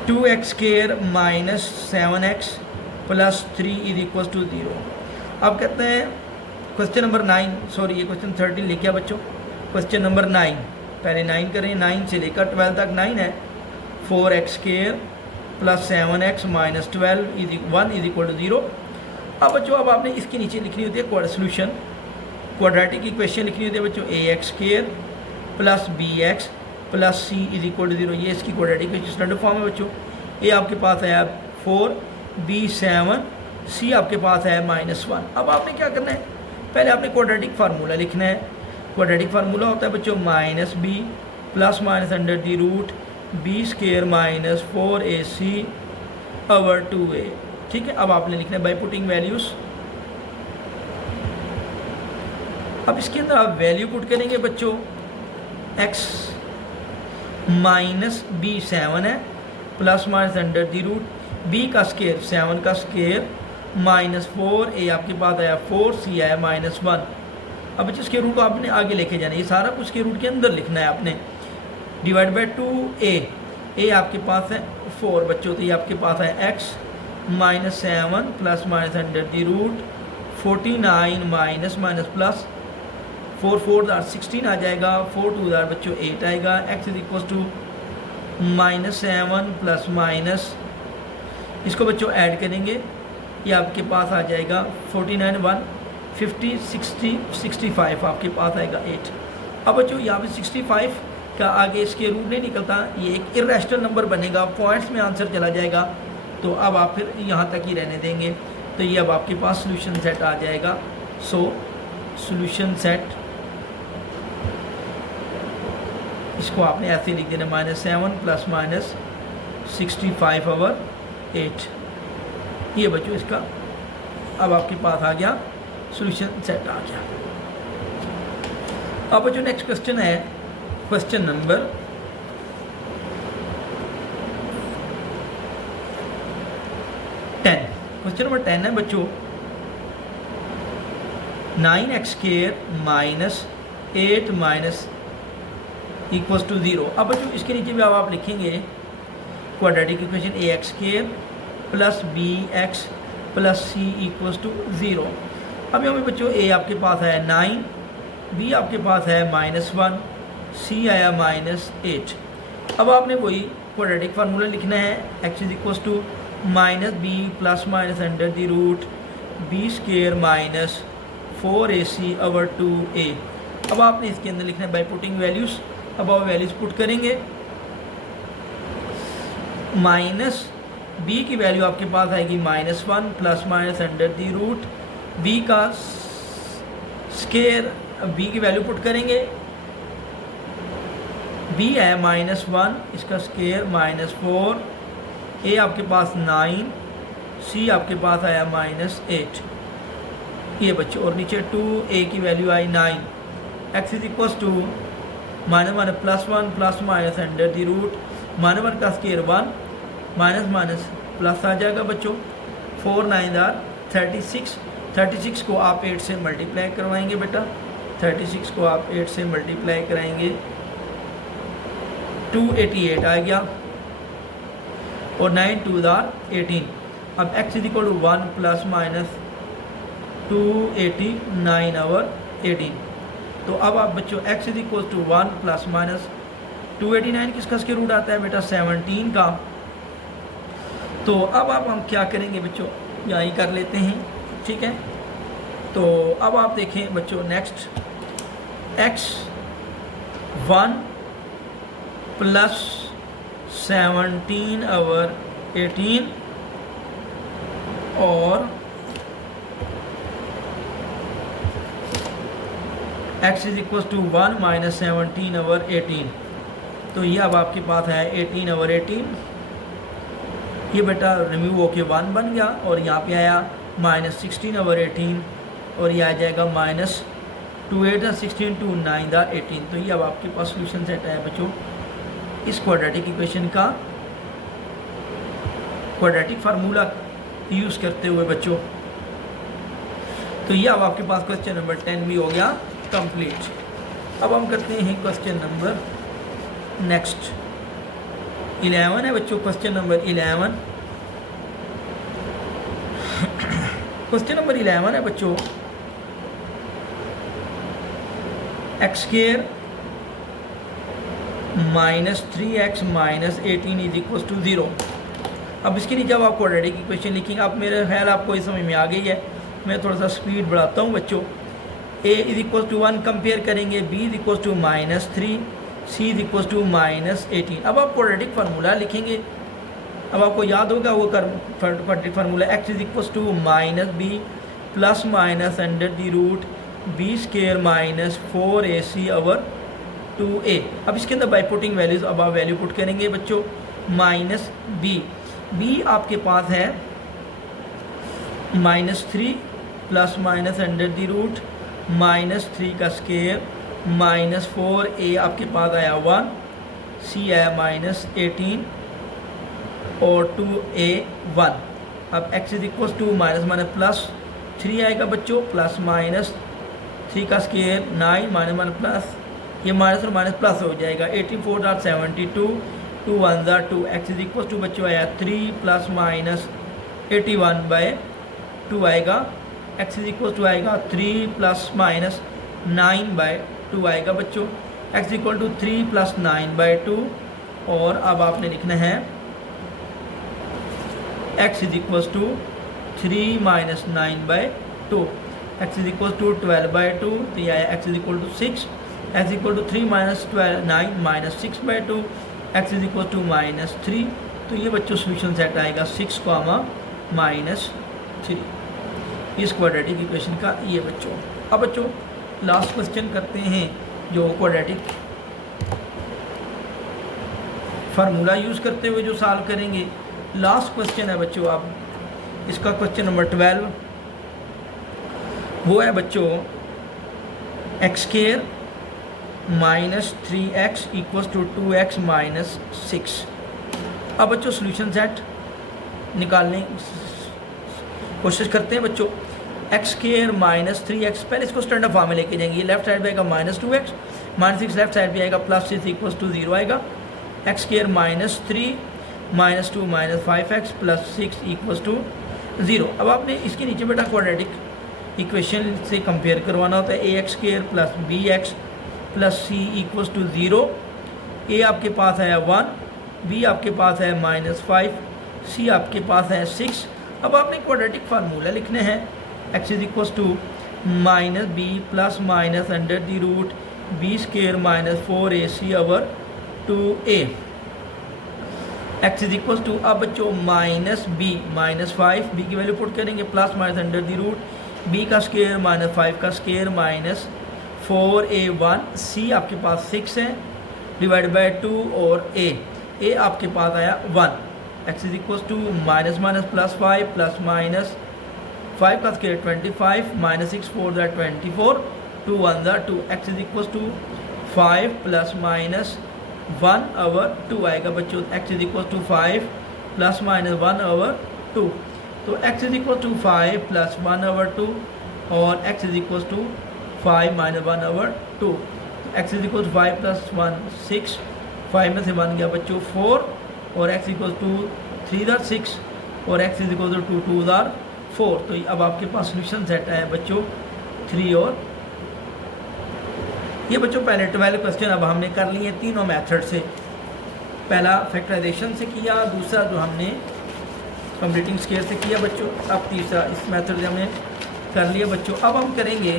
2x square minus 7x plus 3 is equal to 0। अब कहते हैं क्वेश्चन नंबर 9, सॉरी ये क्वेश्चन 13 लिख गया बच्चों। क्वेश्चन नंबर 9, पहले 9 करें, 9 से लेकर 12 तक 9 है। 4x square plus 7x minus 12 is 1 is equal to 0। अब बच्चों अब आपने इसके नीचे लिखनी होती है सोल्यूशन, क्वाड्रेटिक इक्वेशन लिखनी होती है बच्चों। ax square plus bx plus c is equal to 0। ये इसकी क्वाड्रेटिक इक्वेशन स्टैंडर्ड फॉर्म है बच्चों। ए आपके पास है 4, b 7, c आपके पास है -1। अब आपने क्या करना है, पहले आपने क्वाड्रेटिक फार्मूला लिखना है। क्वाड्रेटिक फार्मूला होता है बच्चों minus b plus minus under the root b square minus 4ac over 2a। ठीक है, अब आपने लिखना है बाय पुटिंग वैल्यूज़। अब इसके अंदर आप वैल्यू पुट करेंगे बच्चों। x माइनस b 7 है plus minus under the root b का स्क्वायर 7 का स्क्वायर माइनस 4a आपके पास आया 4c आया -1। अब बच्चों इसके रूट को आपने आगे लेके जाना है, ये सारा कुछ के रूट के अंदर लिखना है आपने। डिवाइड बाई 2a आपके पास है 4 बच्चों, तो ये आपके पास है x minus 7 plus minus under the root 49 minus minus plus 4 4 16 आ जाएगा, 4 2 बच्चों 8 आएगा। x is equal to -7 plus minus, इसको बच्चों ऐड करेंगे, ये आपके पास आ जाएगा 49 1 50 60 65 आपके पास आएगा 8। अब बच्चों यहाँ पे 65 का आगे इसके रूट नहीं निकलता, ये एक इरेशनल नंबर बनेगा, पॉइंट्स में आंसर चला जाएगा। तो अब आप फिर यहाँ तक ही रहने देंगे। तो ये अब आपके पास सोल्यूशन सेट आ जाएगा। सो सोल्यूशन सेट इसको आपने ऐसे लिख देना -7 प्लस माइनस 65 ओवर 8। ये बच्चों इसका अब आपके पास आ गया सॉल्यूशन सेट आ गया। अब बच्चों नेक्स्ट क्वेश्चन है क्वेश्चन नंबर 10। क्वेश्चन नंबर 10 है बच्चों 9x square minus 8 minus equals to 0। अब बच्चों इसके नीचे भी अब आप लिखेंगे quadratic equation ax square plus bx plus c equals to 0। अब यहाँ पे बच्चों a आपके पास है 9, b आपके पास है -1, c आया -8। अब आपने वही क्वाड्रेटिक फार्मूला लिखना है, x is equals to -b plus minus under the root b square minus 4ac over 2a। अब आपने इसके अंदर लिखना है बाय पुटिंग वैल्यूज़। अब आप वैल्यूज पुट करेंगे, माइनस b की वैल्यू आपके पास आएगी -1 plus minus under the root b का स्क्वायर, b की वैल्यू पुट करेंगे, b है -1 इसका स्क्वायर -4, a आपके पास 9, c आपके पास आया -8। ये बच्चों और नीचे 2a की वैल्यू आई 9। x is equals to -1 plus 1 plus minus under the root -1 का स्क्वायर 1 माइनस माइनस प्लस आ जाएगा बच्चों। 4 9 36, 36 को आप 8 से मल्टीप्लाई करवाएंगे बेटा, 36 को आप 8 से मल्टीप्लाई कराएंगे 288 आ गया और 9 2 18। अब x is equal to 1 plus minus 289 over 18। तो अब आप बच्चों x is equal to 1 plus minus 289 किसका स्क्वायर रूट आता है बेटा 17 का। तो अब आप हम क्या करेंगे बच्चों, यहाँ ही कर लेते हैं, ठीक है। तो अब आप देखें बच्चों नेक्स्ट x 1 प्लस 17 ओवर 18 और x is equal to 1 minus 17 over 18। तो ये अब आपके पास है 18 ओवर 18, ये बेटा रिमूव होके 1 बन गया और यहाँ पे आया माइनस 16 ओवर 18 और ये आ जाएगा माइनस 2 8 16 2 9 18। तो ये अब आपके पास सोल्यूशन सेट है बच्चों इस क्वाड्रेटिक इक्वेशन का क्वाड्रेटिक फार्मूला यूज़ करते हुए बच्चों। तो ये अब आपके पास क्वेश्चन नंबर 10 भी हो गया कंप्लीट। अब हम करते हैं क्वेश्चन नंबर नेक्स्ट 11 है बच्चों, क्वेश्चन नंबर 11। क्वेश्चन नंबर 11 है बच्चों x square minus 3x minus 18 is equal to 0। अब इसके नीचे जब आप क्वाड्रेटिक इक्वेशन लिखेंगे, आप मेरे ख्याल आपको इस समझ में आ गई है। मैं थोड़ा सा स्पीड बढ़ाता हूँ बच्चों। a is equal to 1 compare करेंगे, b is equal to minus 3, c is equal to minus 18। अब आप क्वाड्रेटिक फार्मूला लिखेंगे। अब आपको याद होगा वो quadratic formula x is equal to minus b plus minus under the root b square minus 4ac over 2a। अब इसके अंदर बाय पुटिंग वैल्यूज अब आप वैल्यू पुट करेंगे बच्चों। माइनस b आपके पास है minus 3 plus minus under the root minus 3 का स्क्वायर माइनस 4a आपके पास आया 1, c आया माइनस 18 और 2a 1। अब x is equal to minus minus plus 3 आएगा बच्चों, प्लस माइनस 3 का स्क्वायर 9 माइनस माइनस प्लस, ये माइनस और माइनस प्लस हो जाएगा 84.72 2 1 2। x इज इक्वल टू बच्चों आया 3 प्लस माइनस 81/2 आएगा। x इज इक्वल टू आएगा 3 प्लस माइनस 9/2 आएगा बच्चों। x इक्वल टू 3 प्लस 9/2 और अब आपने लिखना है x is equal to 3 minus 9/2। x is equal to 12/2, तो ये आया x is equal to 6। x equal to 3 minus 9 minus 6/2, x is equal to minus 3। तो ये बच्चों सोल्यूशन सेट आएगा 6 माइनस 3 इस क्वाड्रेटिक इक्वेशन का ये बच्चों। अब बच्चों लास्ट क्वेश्चन करते हैं जो क्वाड्रेटिक फार्मूला यूज़ करते हुए जो सॉल्व करेंगे। लास्ट क्वेश्चन है बच्चों, आप इसका क्वेश्चन नंबर 12 वो है बच्चों x square minus 3x equals to 2x minus 6। अब बच्चों सोल्यूशन सेट निकालने कोशिश करते हैं बच्चों। एक्स स्क्वायर माइनस 3x, पहले इसको स्टैंडर्ड फॉर्म में लेके जाएंगे। लेफ्ट साइड पे आएगा minus 2x, minus 6 left side पे आएगा प्लस 6 इक्वल्स टू 0 आएगा। X square minus 3 minus 2 minus 5x plus 6 equals to 0। अब आपने इसके नीचे बेटा क्वाड्रेटिक इक्वेशन से कंपेयर करवाना होता है। A x square plus b x plus c equals to 0। A आपके पास है 1, बी आपके पास है माइनस 5, सी आपके पास है 6। अब आपने क्वाड्रेटिक फार्मूला लिखने हैं। X is equals to minus b plus minus under the root b square minus 4ac over 2a। X is equals to अब बच्चों माइनस बी माइनस 5, बी की वैल्यू पुट करेंगे, plus minus under the root b का square minus 5 का square minus 4a1। सी आपके पास 6 है divide by 2 और ए आपके पास आया 1। X is equals to minus minus plus 5 plus minus 5 का square 25 minus 6 4 24 2 1 2। X is equals to 5 plus minus 1 over 2 आएगा बच्चों। X is equals to 5 plus minus 1 over 2। तो x is equal to 5 plus 1 over 2 और x is equal to 5 minus 1 over 2। x is equal to 5 plus 1 6, 5 में से बन गया बच्चों 4 और x इक्वल टू 3 दार 6 और x इज इक्वल टू 2 दार 4। तो अब आपके पास सोल्यूशन सेट है बच्चों 3 और ये बच्चों पहले 12 क्वेश्चन अब हमने कर लिए तीनों मेथड से। पहला फैक्टराइजेशन से किया, दूसरा जो हमने कंप्लीटिंग स्केयर से किया बच्चों, अब तीसरा इस मेथड से हमने कर लिया बच्चों। अब हम करेंगे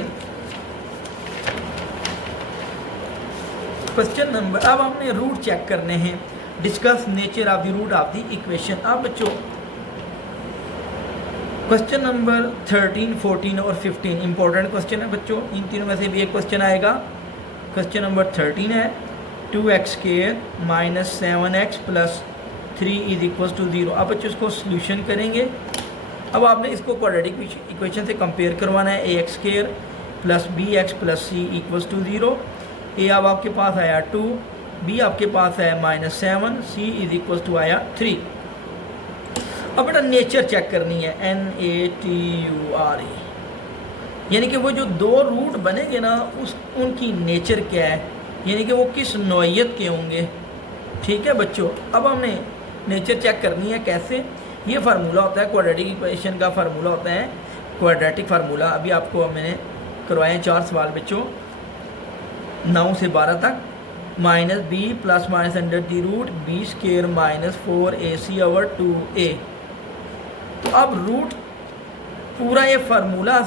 क्वेश्चन नंबर, अब हमने रूट चेक करने हैं। Discuss nature of the root of the equation. अब बच्चों क्वेश्चन नंबर 13, 14 और 15 इंपॉर्टेंट क्वेश्चन है बच्चों, इन तीनों में से भी एक क्वेश्चन आएगा। क्वेश्चन नंबर 13 है 2x square minus 7x plus 3 is equal to 0। अब बच्चों इसको सोल्यूशन करेंगे। अब आपने इसको क्वाड्रेटिक इक्वेशन से कंपेयर करवाना है। ax square plus bx plus c equals to 0। a अब आपके पास आया 2, b आपके पास है -7, c इज इक्वल टू आया 3। अब बेटा नेचर चेक करनी है, NATURE, यानी कि वो जो दो रूट बनेंगे ना उनकी नेचर क्या है, यानी कि वो किस नौइयत के होंगे। ठीक है बच्चों, अब हमने नेचर चेक करनी है कैसे। ये फार्मूला होता है क्वाड्रेटिक इक्वेशन का, फार्मूला होता है क्वाड्रेटिक फार्मूला। अभी आपको मैंने करवाए 4 सवाल बच्चों 9 से 12 तक। -b plus minus under the root b square minus 4ac over 2a। तो अब रूट पूरा ये फार्मूला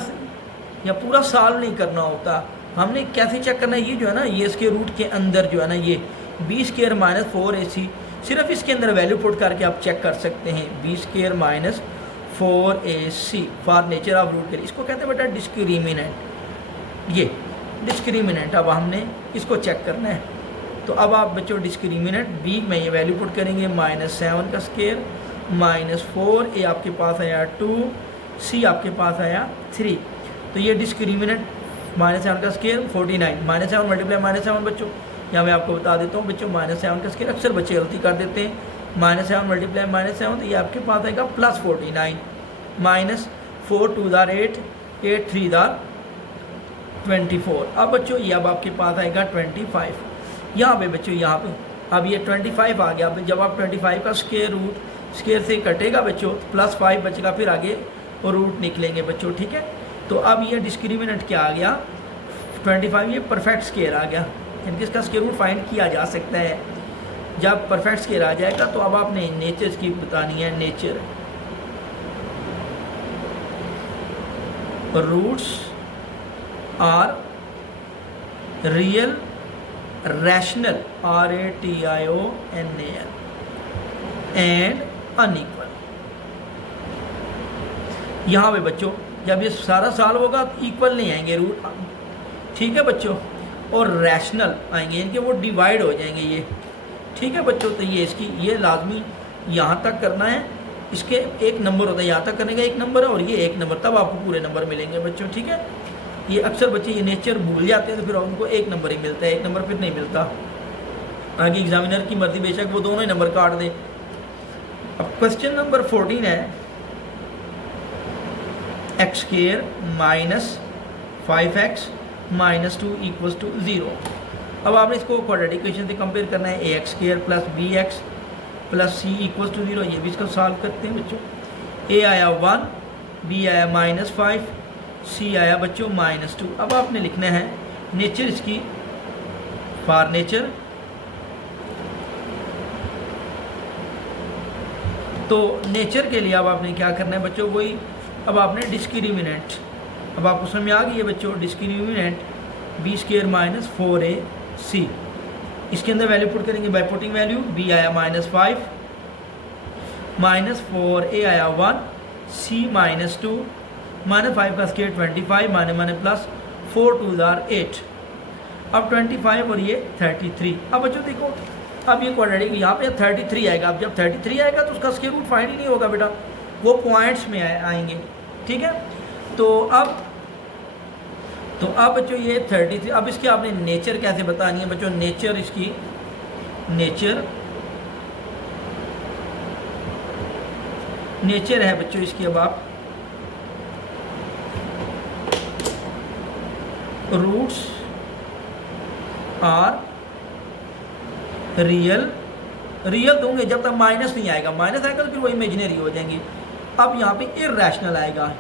या पूरा सॉल्व नहीं करना होता, हमने कैसे चेक करना है, ये जो है ना ये इसके रूट के अंदर जो है ना ये b स्क्वायर माइनस 4ac, सिर्फ इसके अंदर वैल्यू पुट करके आप चेक कर सकते हैं। b square minus 4ac for nature of root के, इसको कहते हैं बेटा डिस्क्रिमिनेंट। ये डिस्क्रिमिनेंट अब हमने इसको चेक करना है। तो अब आप बच्चों डिस्क्रिमिनेंट b में ये वैल्यू पुट करेंगे -7 का स्क्वायर -4, a आपके पास आया 2, c आपके पास आया 3। तो ये डिस्क्रिमिनेंट -7 का स्क्वायर 49, -7 मल्टीप्लाई -7 बच्चों, यहाँ मैं आपको बता देता हूँ बच्चों -7 का स्क्वायर, अक्सर बच्चे गलती कर देते हैं। -7 मल्टीप्लाई -7 तो ये आपके पास आएगा +49, -4 2 दार 8, 8 3 दार 24। अब बच्चों ये अब आपके पास आएगा 25। यहाँ पे बच्चों यहाँ पे अब ये 25 आ गया। जब आप 25 का स्क्वायर रूट स्क्वायर से कटेगा बच्चों +5 बचेगा, फिर आगे और रूट निकलेंगे बच्चों। ठीक है, तो अब ये डिस्क्रिमिनेंट क्या आ गया 25, ये परफेक्ट स्क्वायर आ गया, यानी कि इसका स्क्वायर रूट फाइंड किया जा सकता है। जब परफेक्ट स्क्वायर आ जाएगा तो अब आपने नेचर की बतानी है। Nature roots are real rational RATIONAL and unequal. यहाँ पे बच्चों जब ये सारा सॉल्व होगा तो इक्वल नहीं आएंगे रूट, ठीक है बच्चों, और रैशनल आएंगे, यानी कि वो डिवाइड हो जाएंगे ये। ठीक है बच्चों, तो ये इसकी ये लाजमी यहाँ तक करना है, इसके एक नंबर होता है, यहाँ तक करने का एक नंबर है और ये एक नंबर, तब आपको पूरे नंबर मिलेंगे बच्चों। ठीक है, ये अक्सर बच्चे ये नेचर भूल जाते हैं तो फिर उनको एक नंबर ही मिलता है, एक नंबर फिर नहीं मिलता। आगे एग्जामिनर की मर्जी, बेशक वो दोनों ही नंबर काट दे। अब क्वेश्चन नंबर 14 है x square minus 5x minus 2 equals to 0। अब आपने इसको क्वाड्रेटिक इक्वेशन से कंपेयर करना है। ax square plus bx plus c equals to 0। ये भी इसको सॉल्व करते हैं बच्चों। a आया 1, b आया -5, c आया बच्चों -2। अब आपने लिखना है नेचर इसकी, फॉर नेचर। तो नेचर के लिए अब आपने क्या करना है बच्चों, वही अब आपने डिस्क्रिमिनेंट, अब आपको समझ आ गई है बच्चों, discriminant b square minus 4ac, इसके अंदर वैल्यू पुट करेंगे बाय पुटिंग वैल्यू। b आया -5, -4, a आया 1, c -2, -5 का स्क्वायर 25, माने प्लस 4 2 दार 8। अब 25 और ये 33। अब बच्चों देखो, अब ये क्वाड्रेटिक यहाँ पे 33 आएगा। अब जब 33 आएगा तो उसका स्क्वायर रूट फाइंड ही नहीं होगा बेटा, वो पॉइंट्स में आएंगे। ठीक है, तो अब बच्चों ये 33। अब इसकी आपने नेचर कैसे बतानी है बच्चों, नेचर इसकी नेचर है बच्चों इसकी, अब आप रूट्स आर रियल दूंगे जब तक माइनस नहीं आएगा, माइनस आएगा तो फिर वो इमेजिनरी हो जाएंगे। अब यहाँ पे इर्रेशनल आएगा,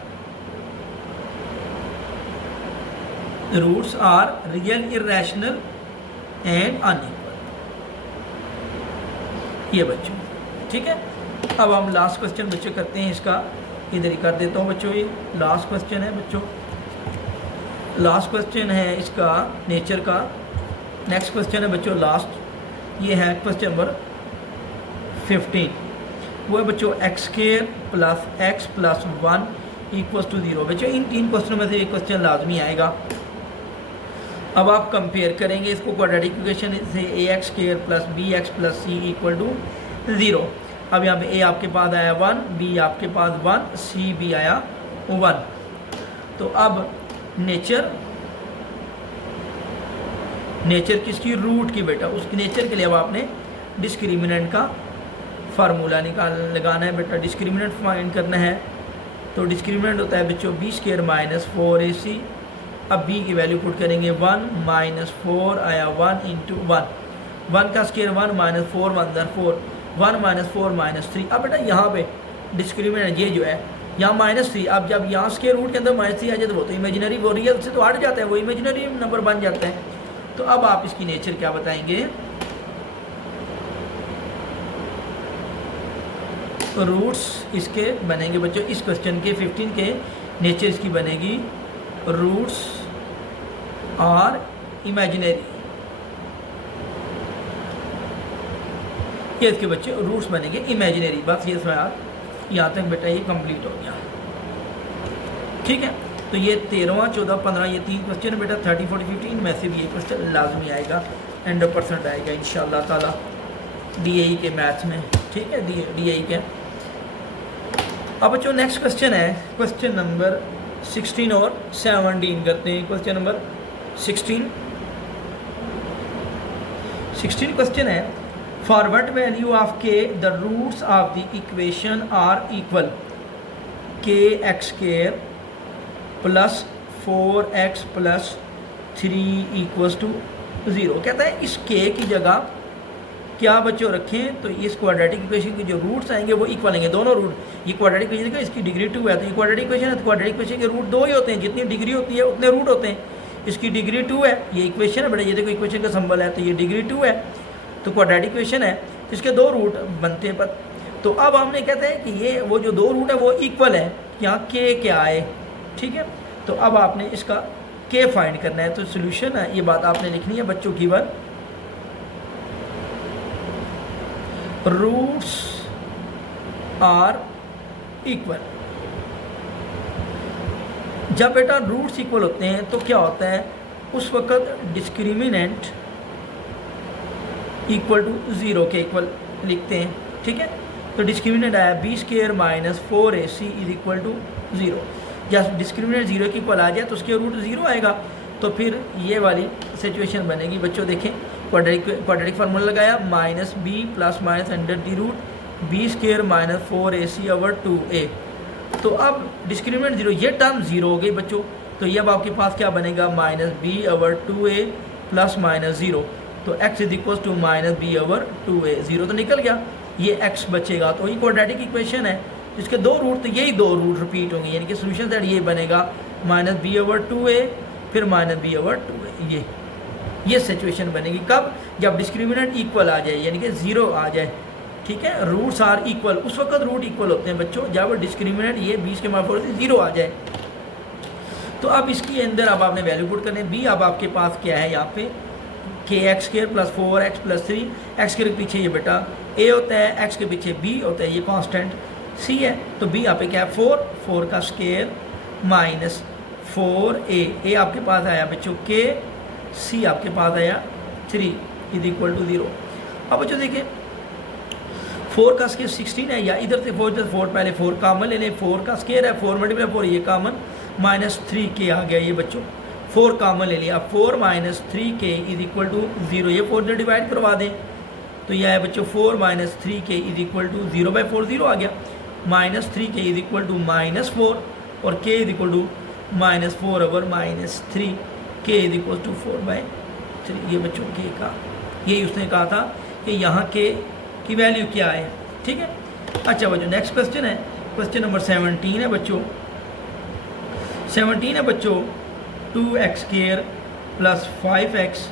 roots are real, irrational and unequal, ये बच्चों, ठीक है। अब हम लास्ट क्वेश्चन बच्चों करते हैं इसका, इधर ही कर देता हूँ बच्चों, ये लास्ट क्वेश्चन है बच्चों, लास्ट क्वेश्चन है इसका नेचर का। नेक्स्ट क्वेश्चन है बच्चों लास्ट, ये है क्वेश्चन नंबर 15, वो है बच्चों x square plus x plus 1 equal to 0। बच्चों इन 3 क्वेश्चनों में से एक क्वेश्चन लाजमी आएगा। अब आप कंपेयर करेंगे इसको क्वाड्रेटिक इक्वेशन से, a x square plus b x plus c equal to 0। अब यहाँ पे ए आपके पास आया 1, बी आपके पास 1, सी भी आया 1। तो अब नेचर किसकी, रूट की बेटा, उसकी नेचर के लिए अब आपने डिस्क्रिमिनेंट का फार्मूला लगाना है बेटा, डिस्क्रिमिनेंट फाइंड करना है। तो डिस्क्रिमिनेंट होता है बच्चों बी स्क्वायर माइनस 4ac। अब बी की वैल्यू पुट करेंगे 1 माइनस 4 आया 1 इंटू 1 का स्क्वायर 1 माइनस 4 1 4, 1 माइनस 4 माइनस 3। अब बेटा यहाँ पे डिस्क्रिमिनेंट ये जो है यहाँ -3, अब जब यहाँ स्क्वायर रूट के अंदर -3 आ जाए तो वो तो इमेजिनरी, वो रियल से तो हट जाता है, वो इमेजिनरी नंबर बन जाता है। तो अब आप इसकी नेचर क्या बताएंगे, रूट्स इसके बनेंगे बच्चों, इस क्वेश्चन के 15 के नेचर इसकी बनेगी रूट्स आर इमेजिनरी, ये इसके बच्चे रूट्स बनेंगे इमेजिनरी। बस ये सवाल यहाँ तक बेटा ये कंप्लीट हो गया, ठीक है। तो ये 13, 14, 15 ये 3 क्वेश्चन है बेटा, 30, 40, 15 में से भी ये क्वेश्चन लाजमी आएगा, 100% आएगा इंशाल्लाह ताला DAE के मैथ्स में, ठीक है, DAE के। अब बच्चों नेक्स्ट क्वेश्चन है क्वेश्चन नंबर 16 और 17 करते हैं। क्वेश्चन नंबर 16 क्वेश्चन है, for what value of k the roots of the equation are equal, k x square plus 4x plus 3 equals to 0। कहता है इस के की जगह क्या बच्चों रखें, तो इस क्वाड्रेटिक इक्वेशन के जो रूट्स आएंगे वो इक्वल आएंगे, दोनों रूट, ये क्वाड्रेटिक इक्वेशन का इसकी डिग्री 2 है, तो ये क्वाड्रेटिक इक्वेशन है, तो क्वाड्रेटिक इक्वेशन के रूट 2 ही होते हैं, जितनी डिग्री होती है उतने रूट होते हैं। इसकी डिग्री 2 है, ये इक्वेशन है बेटा, ये देखो इक्वेशन का सिंबल है, तो ये डिग्री 2 है, तो क्वाड्रेटिक इक्वेशन है, तो इसके 2 रूट बनते हैं। तो अब हमने कहते हैं कि ये वो जो 2 रूट है वो इक्वल है, यहाँ के क्या आए, ठीक है। तो अब आपने इसका के फाइंड करना है, तो सोल्यूशन है ये बात आपने लिखनी है बच्चों की वन, रूट्स आर इक्वल। जब बेटा रूट्स इक्वल होते हैं तो क्या होता है, उस वक्त डिस्क्रिमिनेंट इक्वल टू 0 के इक्वल लिखते हैं, ठीक है। तो डिस्क्रिमिनेंट आया b square minus 4ac is equal to 0। जब डिस्क्रिमिनेंट 0 के इक्वल आ जाए तो उसके रूट 0 आएगा, तो फिर ये वाली सिचुएशन बनेगी बच्चों। देखें क्वाड्रेटिक फार्मूला लगाया, minus b plus minus under the root b square minus 4ac over 2a। तो अब डिस्क्रिमिनेंट 0, ये टर्म 0 हो गई बच्चों, तो ये अब आपके पास क्या बनेगा, minus b over 2a plus minus 0, तो x is equal to minus b over 2a, 0 तो निकल गया, ये x बचेगा। तो ये क्वाड्रेटिक इक्वेशन है, इसके 2 रूट, तो यही 2 रूट रिपीट होंगे, यानी कि सोल्यूशन दैट ये बनेगा माइनस बी ओवर 2a फिर माइनस बी ओवर 2a। ये सिचुएशन बनेगी कब, जब डिस्क्रिमिनेंट इक्वल आ जाए, यानी कि 0 आ जाए, ठीक है। रूट्स आर इक्वल, उस वक्त रूट इक्वल होते हैं बच्चों जब डिस्क्रिमिनेंट ये 20 के मार्फोर से 0 आ जाए। तो अब इसके अंदर अब आपने वैल्यू पुट करने, बी अब आपके पास क्या है यहाँ पे, के x square plus 4x plus 3, x के पीछे ये बेटा a होता है, एक्स के पीछे b होता है, ये कांस्टेंट c है, तो b यहाँ पे क्या है 4 का स्क्वायर माइनस 4a आपके पास आया बच्चों k, c आपके पास आया 3 इज इक्वल टू 0। अब बच्चों देखिए 4 का स्क्वायर 16 है, या इधर से 4 पहले 4 कामन ले लें, 4 का स्क्वायर है 4 मल्टीप्लाई 4 ये कामन, माइनस 3k आ गया ये बच्चों, 4 कामन ले लिया, 4 minus 3k is equal to 0, ये 4 से डिवाइड करवा दें तो यह है बच्चों 4 minus 3k is equal to 0/4 0 आ गया, minus 3k is equal to -4 और k is equal to -4 over -3, k is equal to 4/3, ये बच्चों k का, यही उसने कहा था कि यहाँ के की वैल्यू क्या है। ठीक है। अच्छा बच्चों नेक्स्ट क्वेश्चन है, क्वेश्चन नंबर 17 है बच्चों। 17 है बच्चों 2x² plus 5x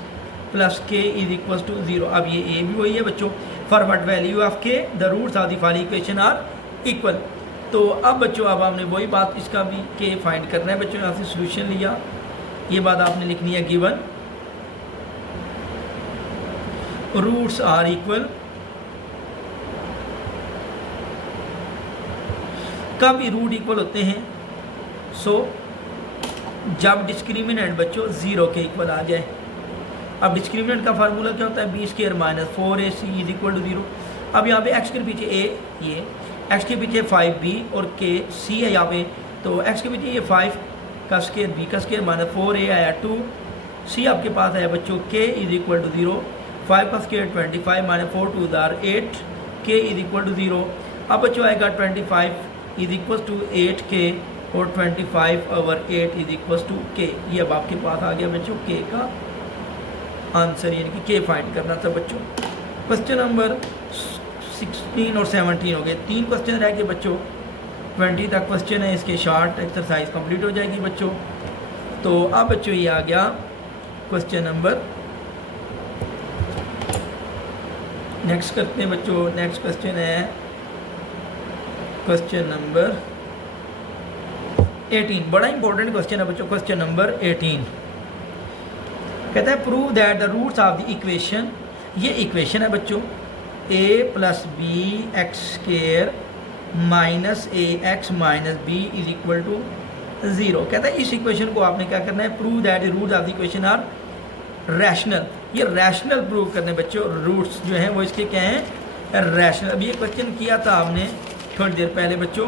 plus k is equal to 0। अब ये a भी वही है बच्चों, for what value of k the roots of the following equation are equal. तो अब बच्चों अब हमने वही बात, इसका भी k फाइंड करना है बच्चों। यहाँ से सोल्यूशन लिया, ये बात आपने लिखनी है गिवन रूट्स आर इक्वल। कब ये रूट इक्वल होते हैं? जब डिस्क्रिमिनेंट बच्चों 0 के इक्वल आ जाए। अब डिस्क्रिमिनेंट का फार्मूला क्या होता है? b² minus 4ac is equal to 0। अब यहाँ पे x के पीछे a, ये x के पीछे 5b और k c है यहाँ पे, तो x के पीछे ये 5 का स्क्वायर b का स्क्वायर माइनस 4a आया 2 c आपके पास आया बच्चों k इज इक्वल टू 0, 5 का square 25 minus 4 2 8 k is equal to 0। अब बच्चों आएगा 25 इज इक्वल टू 8k और 25 over 8 is equal to k। ये अब आपके पास आ गया बच्चों k का आंसर, यानी कि k फाइंड करना था बच्चों। क्वेश्चन नंबर 16 और 17 हो गए, 3 क्वेश्चन रह गए बच्चों। 20 तक क्वेश्चन है, इसके शॉर्ट एक्सरसाइज कंप्लीट हो जाएगी बच्चों। तो अब बच्चों ये आ गया क्वेश्चन नंबर, नेक्स्ट करते हैं बच्चों। नेक्स्ट क्वेश्चन है क्वेश्चन नंबर 18, बड़ा इंपॉर्टेंट क्वेश्चन है बच्चों। क्वेश्चन नंबर 18 कहता है prove that the roots of the equation, ये इक्वेशन है बच्चों, a plus b x square minus a x minus b is equal to 0। कहता है इस इक्वेशन को आपने क्या करना है? Prove that the roots of the equation are rational. ये रैशनल प्रूव करने बच्चों, रूट्स जो हैं वो इसके क्या हैं? रैशनल। अब ये क्वेश्चन किया था आपने थोड़ी देर पहले बच्चों,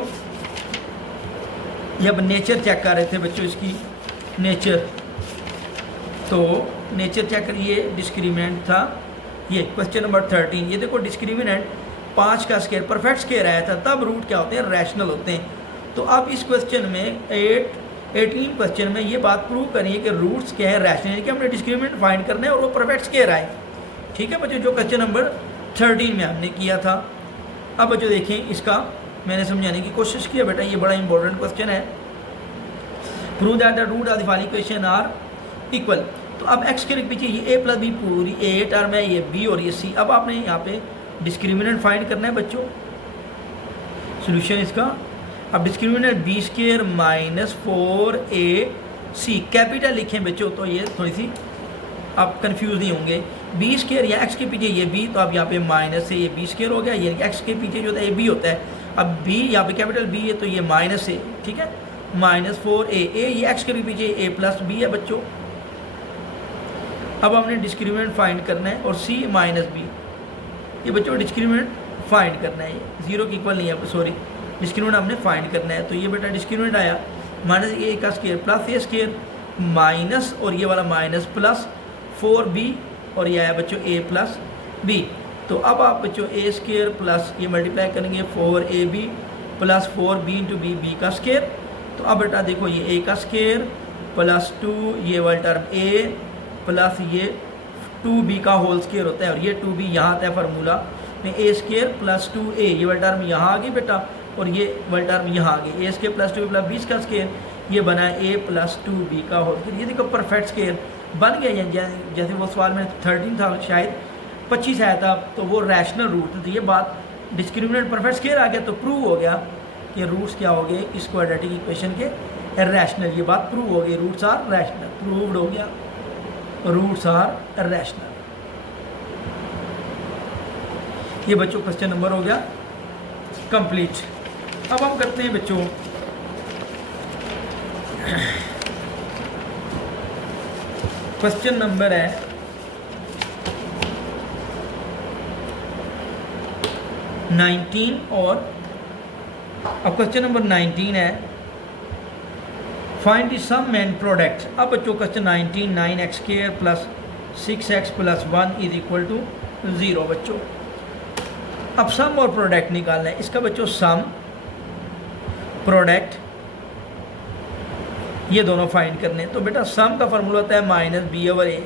जब नेचर चेक कर रहे थे बच्चों, इसकी नेचर, तो नेचर चेक करिए, डिस्क्रिमिनेंट था ये क्वेश्चन नंबर 13। ये देखो डिस्क्रिमिनेंट 5 का स्क्वायर परफेक्ट स्क्वायर आया था, तब रूट क्या होते हैं? रैशनल होते हैं। तो अब इस क्वेश्चन में 18 क्वेश्चन में ये बात प्रूव करिए कि रूट्स क्या है? रैशनल, यानी कि हमने डिस्क्रिमिनेंट फाइंड करना है और वो परफेक्ट स्क्वायर आए। ठीक है बच्चों, जो क्वेश्चन नंबर 13 में हमने किया था। अब बच्चों देखें, इसका मैंने समझाने की कोशिश की है बेटा, ये बड़ा इंपॉर्टेंट क्वेश्चन है। Prove that the root of the following equation are equal. तो अब x के पीछे ये a प्लस बी पूरी a टर्म है, ये b और ये c। अब आपने यहाँ पे डिस्क्रिमिनेंट फाइंड करना है बच्चों, सोल्यूशन इसका। अब discriminant b² minus 4ac, capital लिखें बच्चों, तो ये थोड़ी सी आप कंफ्यूज नहीं होंगे। b² या x के पीछे ये b, तो अब यहाँ पे माइनस से ये b² हो गया, ये x के पीछे जो होता है ये b होता है। अब b यहाँ पे कैपिटल b है, तो ये माइनस से, ठीक है, माइनस 4a, ये x के पीछे a प्लस b है बच्चों। अब हमने डिस्क्रिमिनेंट फाइंड करना है और c माइनस बी, ये बच्चों डिस्क्रिमिनेंट फाइंड करना है, 0 के इक्वल नहीं है, सॉरी, डिस्क्रिमिनेंट हमने फाइंड करना है। तो ये बेटा डिस्क्रिमिनेंट आया माइनस a का square plus a square minus, और ये वाला माइनस प्लस 4b, और ये आया बच्चों a प्लस b। तो अब आप बच्चों a स्क्वायर प्लस ये मल्टीप्लाई करेंगे 4ab plus 4b into b का स्क्वायर। तो अब बेटा देखो ये a का स्क्वायर प्लस 2, ये वाला टर्म a प्लस ये 2b का होल स्क्वायर होता है, और ये 2b यहाँ आता है फार्मूला में, a स्क्वायर प्लस 2a, ये वाला टर्म यहाँ आ गई बेटा, और ये वाला टर्म यहाँ आ गई, a स्क्वायर प्लस 2 प्लस 20 का स्क्वायर, ये बना है a प्लस 2b का होल स्क्वायर। ये देखो परफेक्ट स्क्वायर बन गया, जैसे वो सवाल में 13 था, शायद 25 आया था, तो वो रैशनल रूट। तो ये बात डिस्क्रिमिनेंट परफेक्ट स्क्वायर आ गया, तो प्रूव हो गया कि रूट्स क्या हो गए इस क्वाड्रेटिक इक्वेशन के? रैशनल। ये बात प्रूव हो गई, रूट्स आर रैशनल, प्रूव्ड हो गया, रूट्स आर रैशनल। ये बच्चों क्वेश्चन नंबर हो गया कंप्लीट। अब हम करते हैं बच्चों क्वेश्चन नंबर है नाइनटीन, और अब क्वेश्चन नंबर 19 है find the sum and product. अब बच्चों question 19, 9x² plus 6x plus 1 is equal to 0 बच्चों। अब सम और प्रोडक्ट निकालना है इसका बच्चों, सम प्रोडक्ट ये दोनों फाइंड करने हैं। तो बेटा सम का फार्मूला होता है माइनस बी ओवर ए।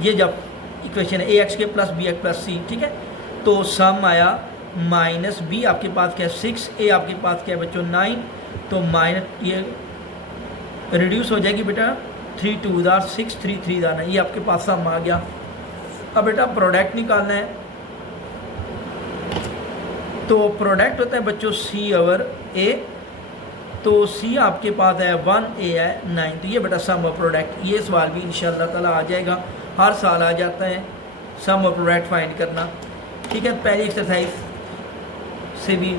ये जब इक्वेशन है ए एक्स के प्लस बी एक्स प्लस सी, ठीक है। तो सम आया माइनस बी आपके पास क्या है 6, ए आपके पास क्या है बच्चों 9, तो माइनस ये रिड्यूस हो जाएगी बेटा 3 2 6 3 3 9, ये आपके पास सम आ गया। अब बेटा प्रोडक्ट निकालना है, तो प्रोडक्ट होता है बच्चों सी ओवर ए, तो सी आपके पास है 1, ए है 9, तो ये बेटा सम ऑफ प्रोडक्ट, ये सवाल भी इंशाल्लाह ताला आ जाएगा, हर साल आ जाता है सम ऑफ प्रोडक्ट फाइंड करना, ठीक है। पहली एक्सरसाइज से भी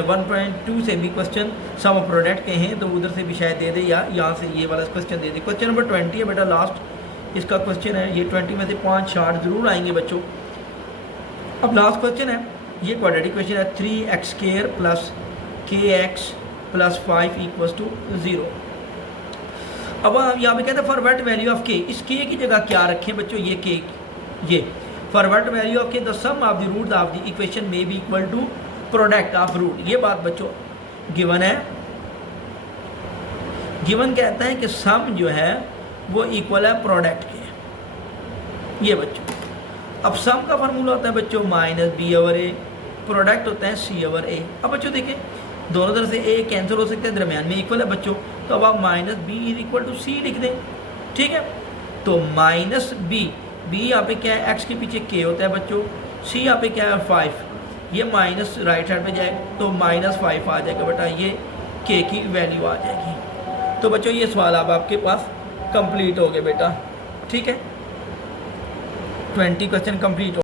1.2 से भी क्वेश्चन सम ऑफ प्रोडक्ट के हैं, तो उधर से भी शायद दे दे या यहाँ से ये वाला क्वेश्चन दे दे। क्वेश्चन नंबर 20 है बेटा लास्ट इसका क्वेश्चन है, ये 20 में से 5 शार्ट ज़रूर आएंगे बच्चों। अब लास्ट क्वेश्चन है, ये क्वाड्रेटिक क्वेश्चन है 3x² plus kx plus 5 equals to 0। अब यहाँ पे कहते हैं for what value of k, इस k की जगह क्या रखें बच्चों, ये k, ये for what value of k the sum of the root of the equation may be equal to product of root. ये बात बच्चों गिवन है, गिवन कहता है कि सम जो है वो इक्वल है प्रोडक्ट के, ये बच्चों। अब सम का फार्मूला होता है बच्चों माइनस बी ओवर ए, प्रोडक्ट होता है सी ओवर ए। अब बच्चों देखें दोनों तरफ से ए कैंसिल हो सकते हैं, दरमियान में इक्वल है बच्चों, तो अब आप minus b is equal to c लिख दें, ठीक है। तो माइनस बी, बी यहाँ पे क्या है एक्स के पीछे के होता है बच्चों, सी यहाँ पे क्या है 5, ये माइनस राइट हैंड पे जाएगा तो -5 आ जाएगा बेटा, ये के की वैल्यू आ जाएगी। तो बच्चों ये सवाल अब आपके पास कंप्लीट हो गए बेटा, ठीक है, 20 क्वेश्चन कंप्लीट हो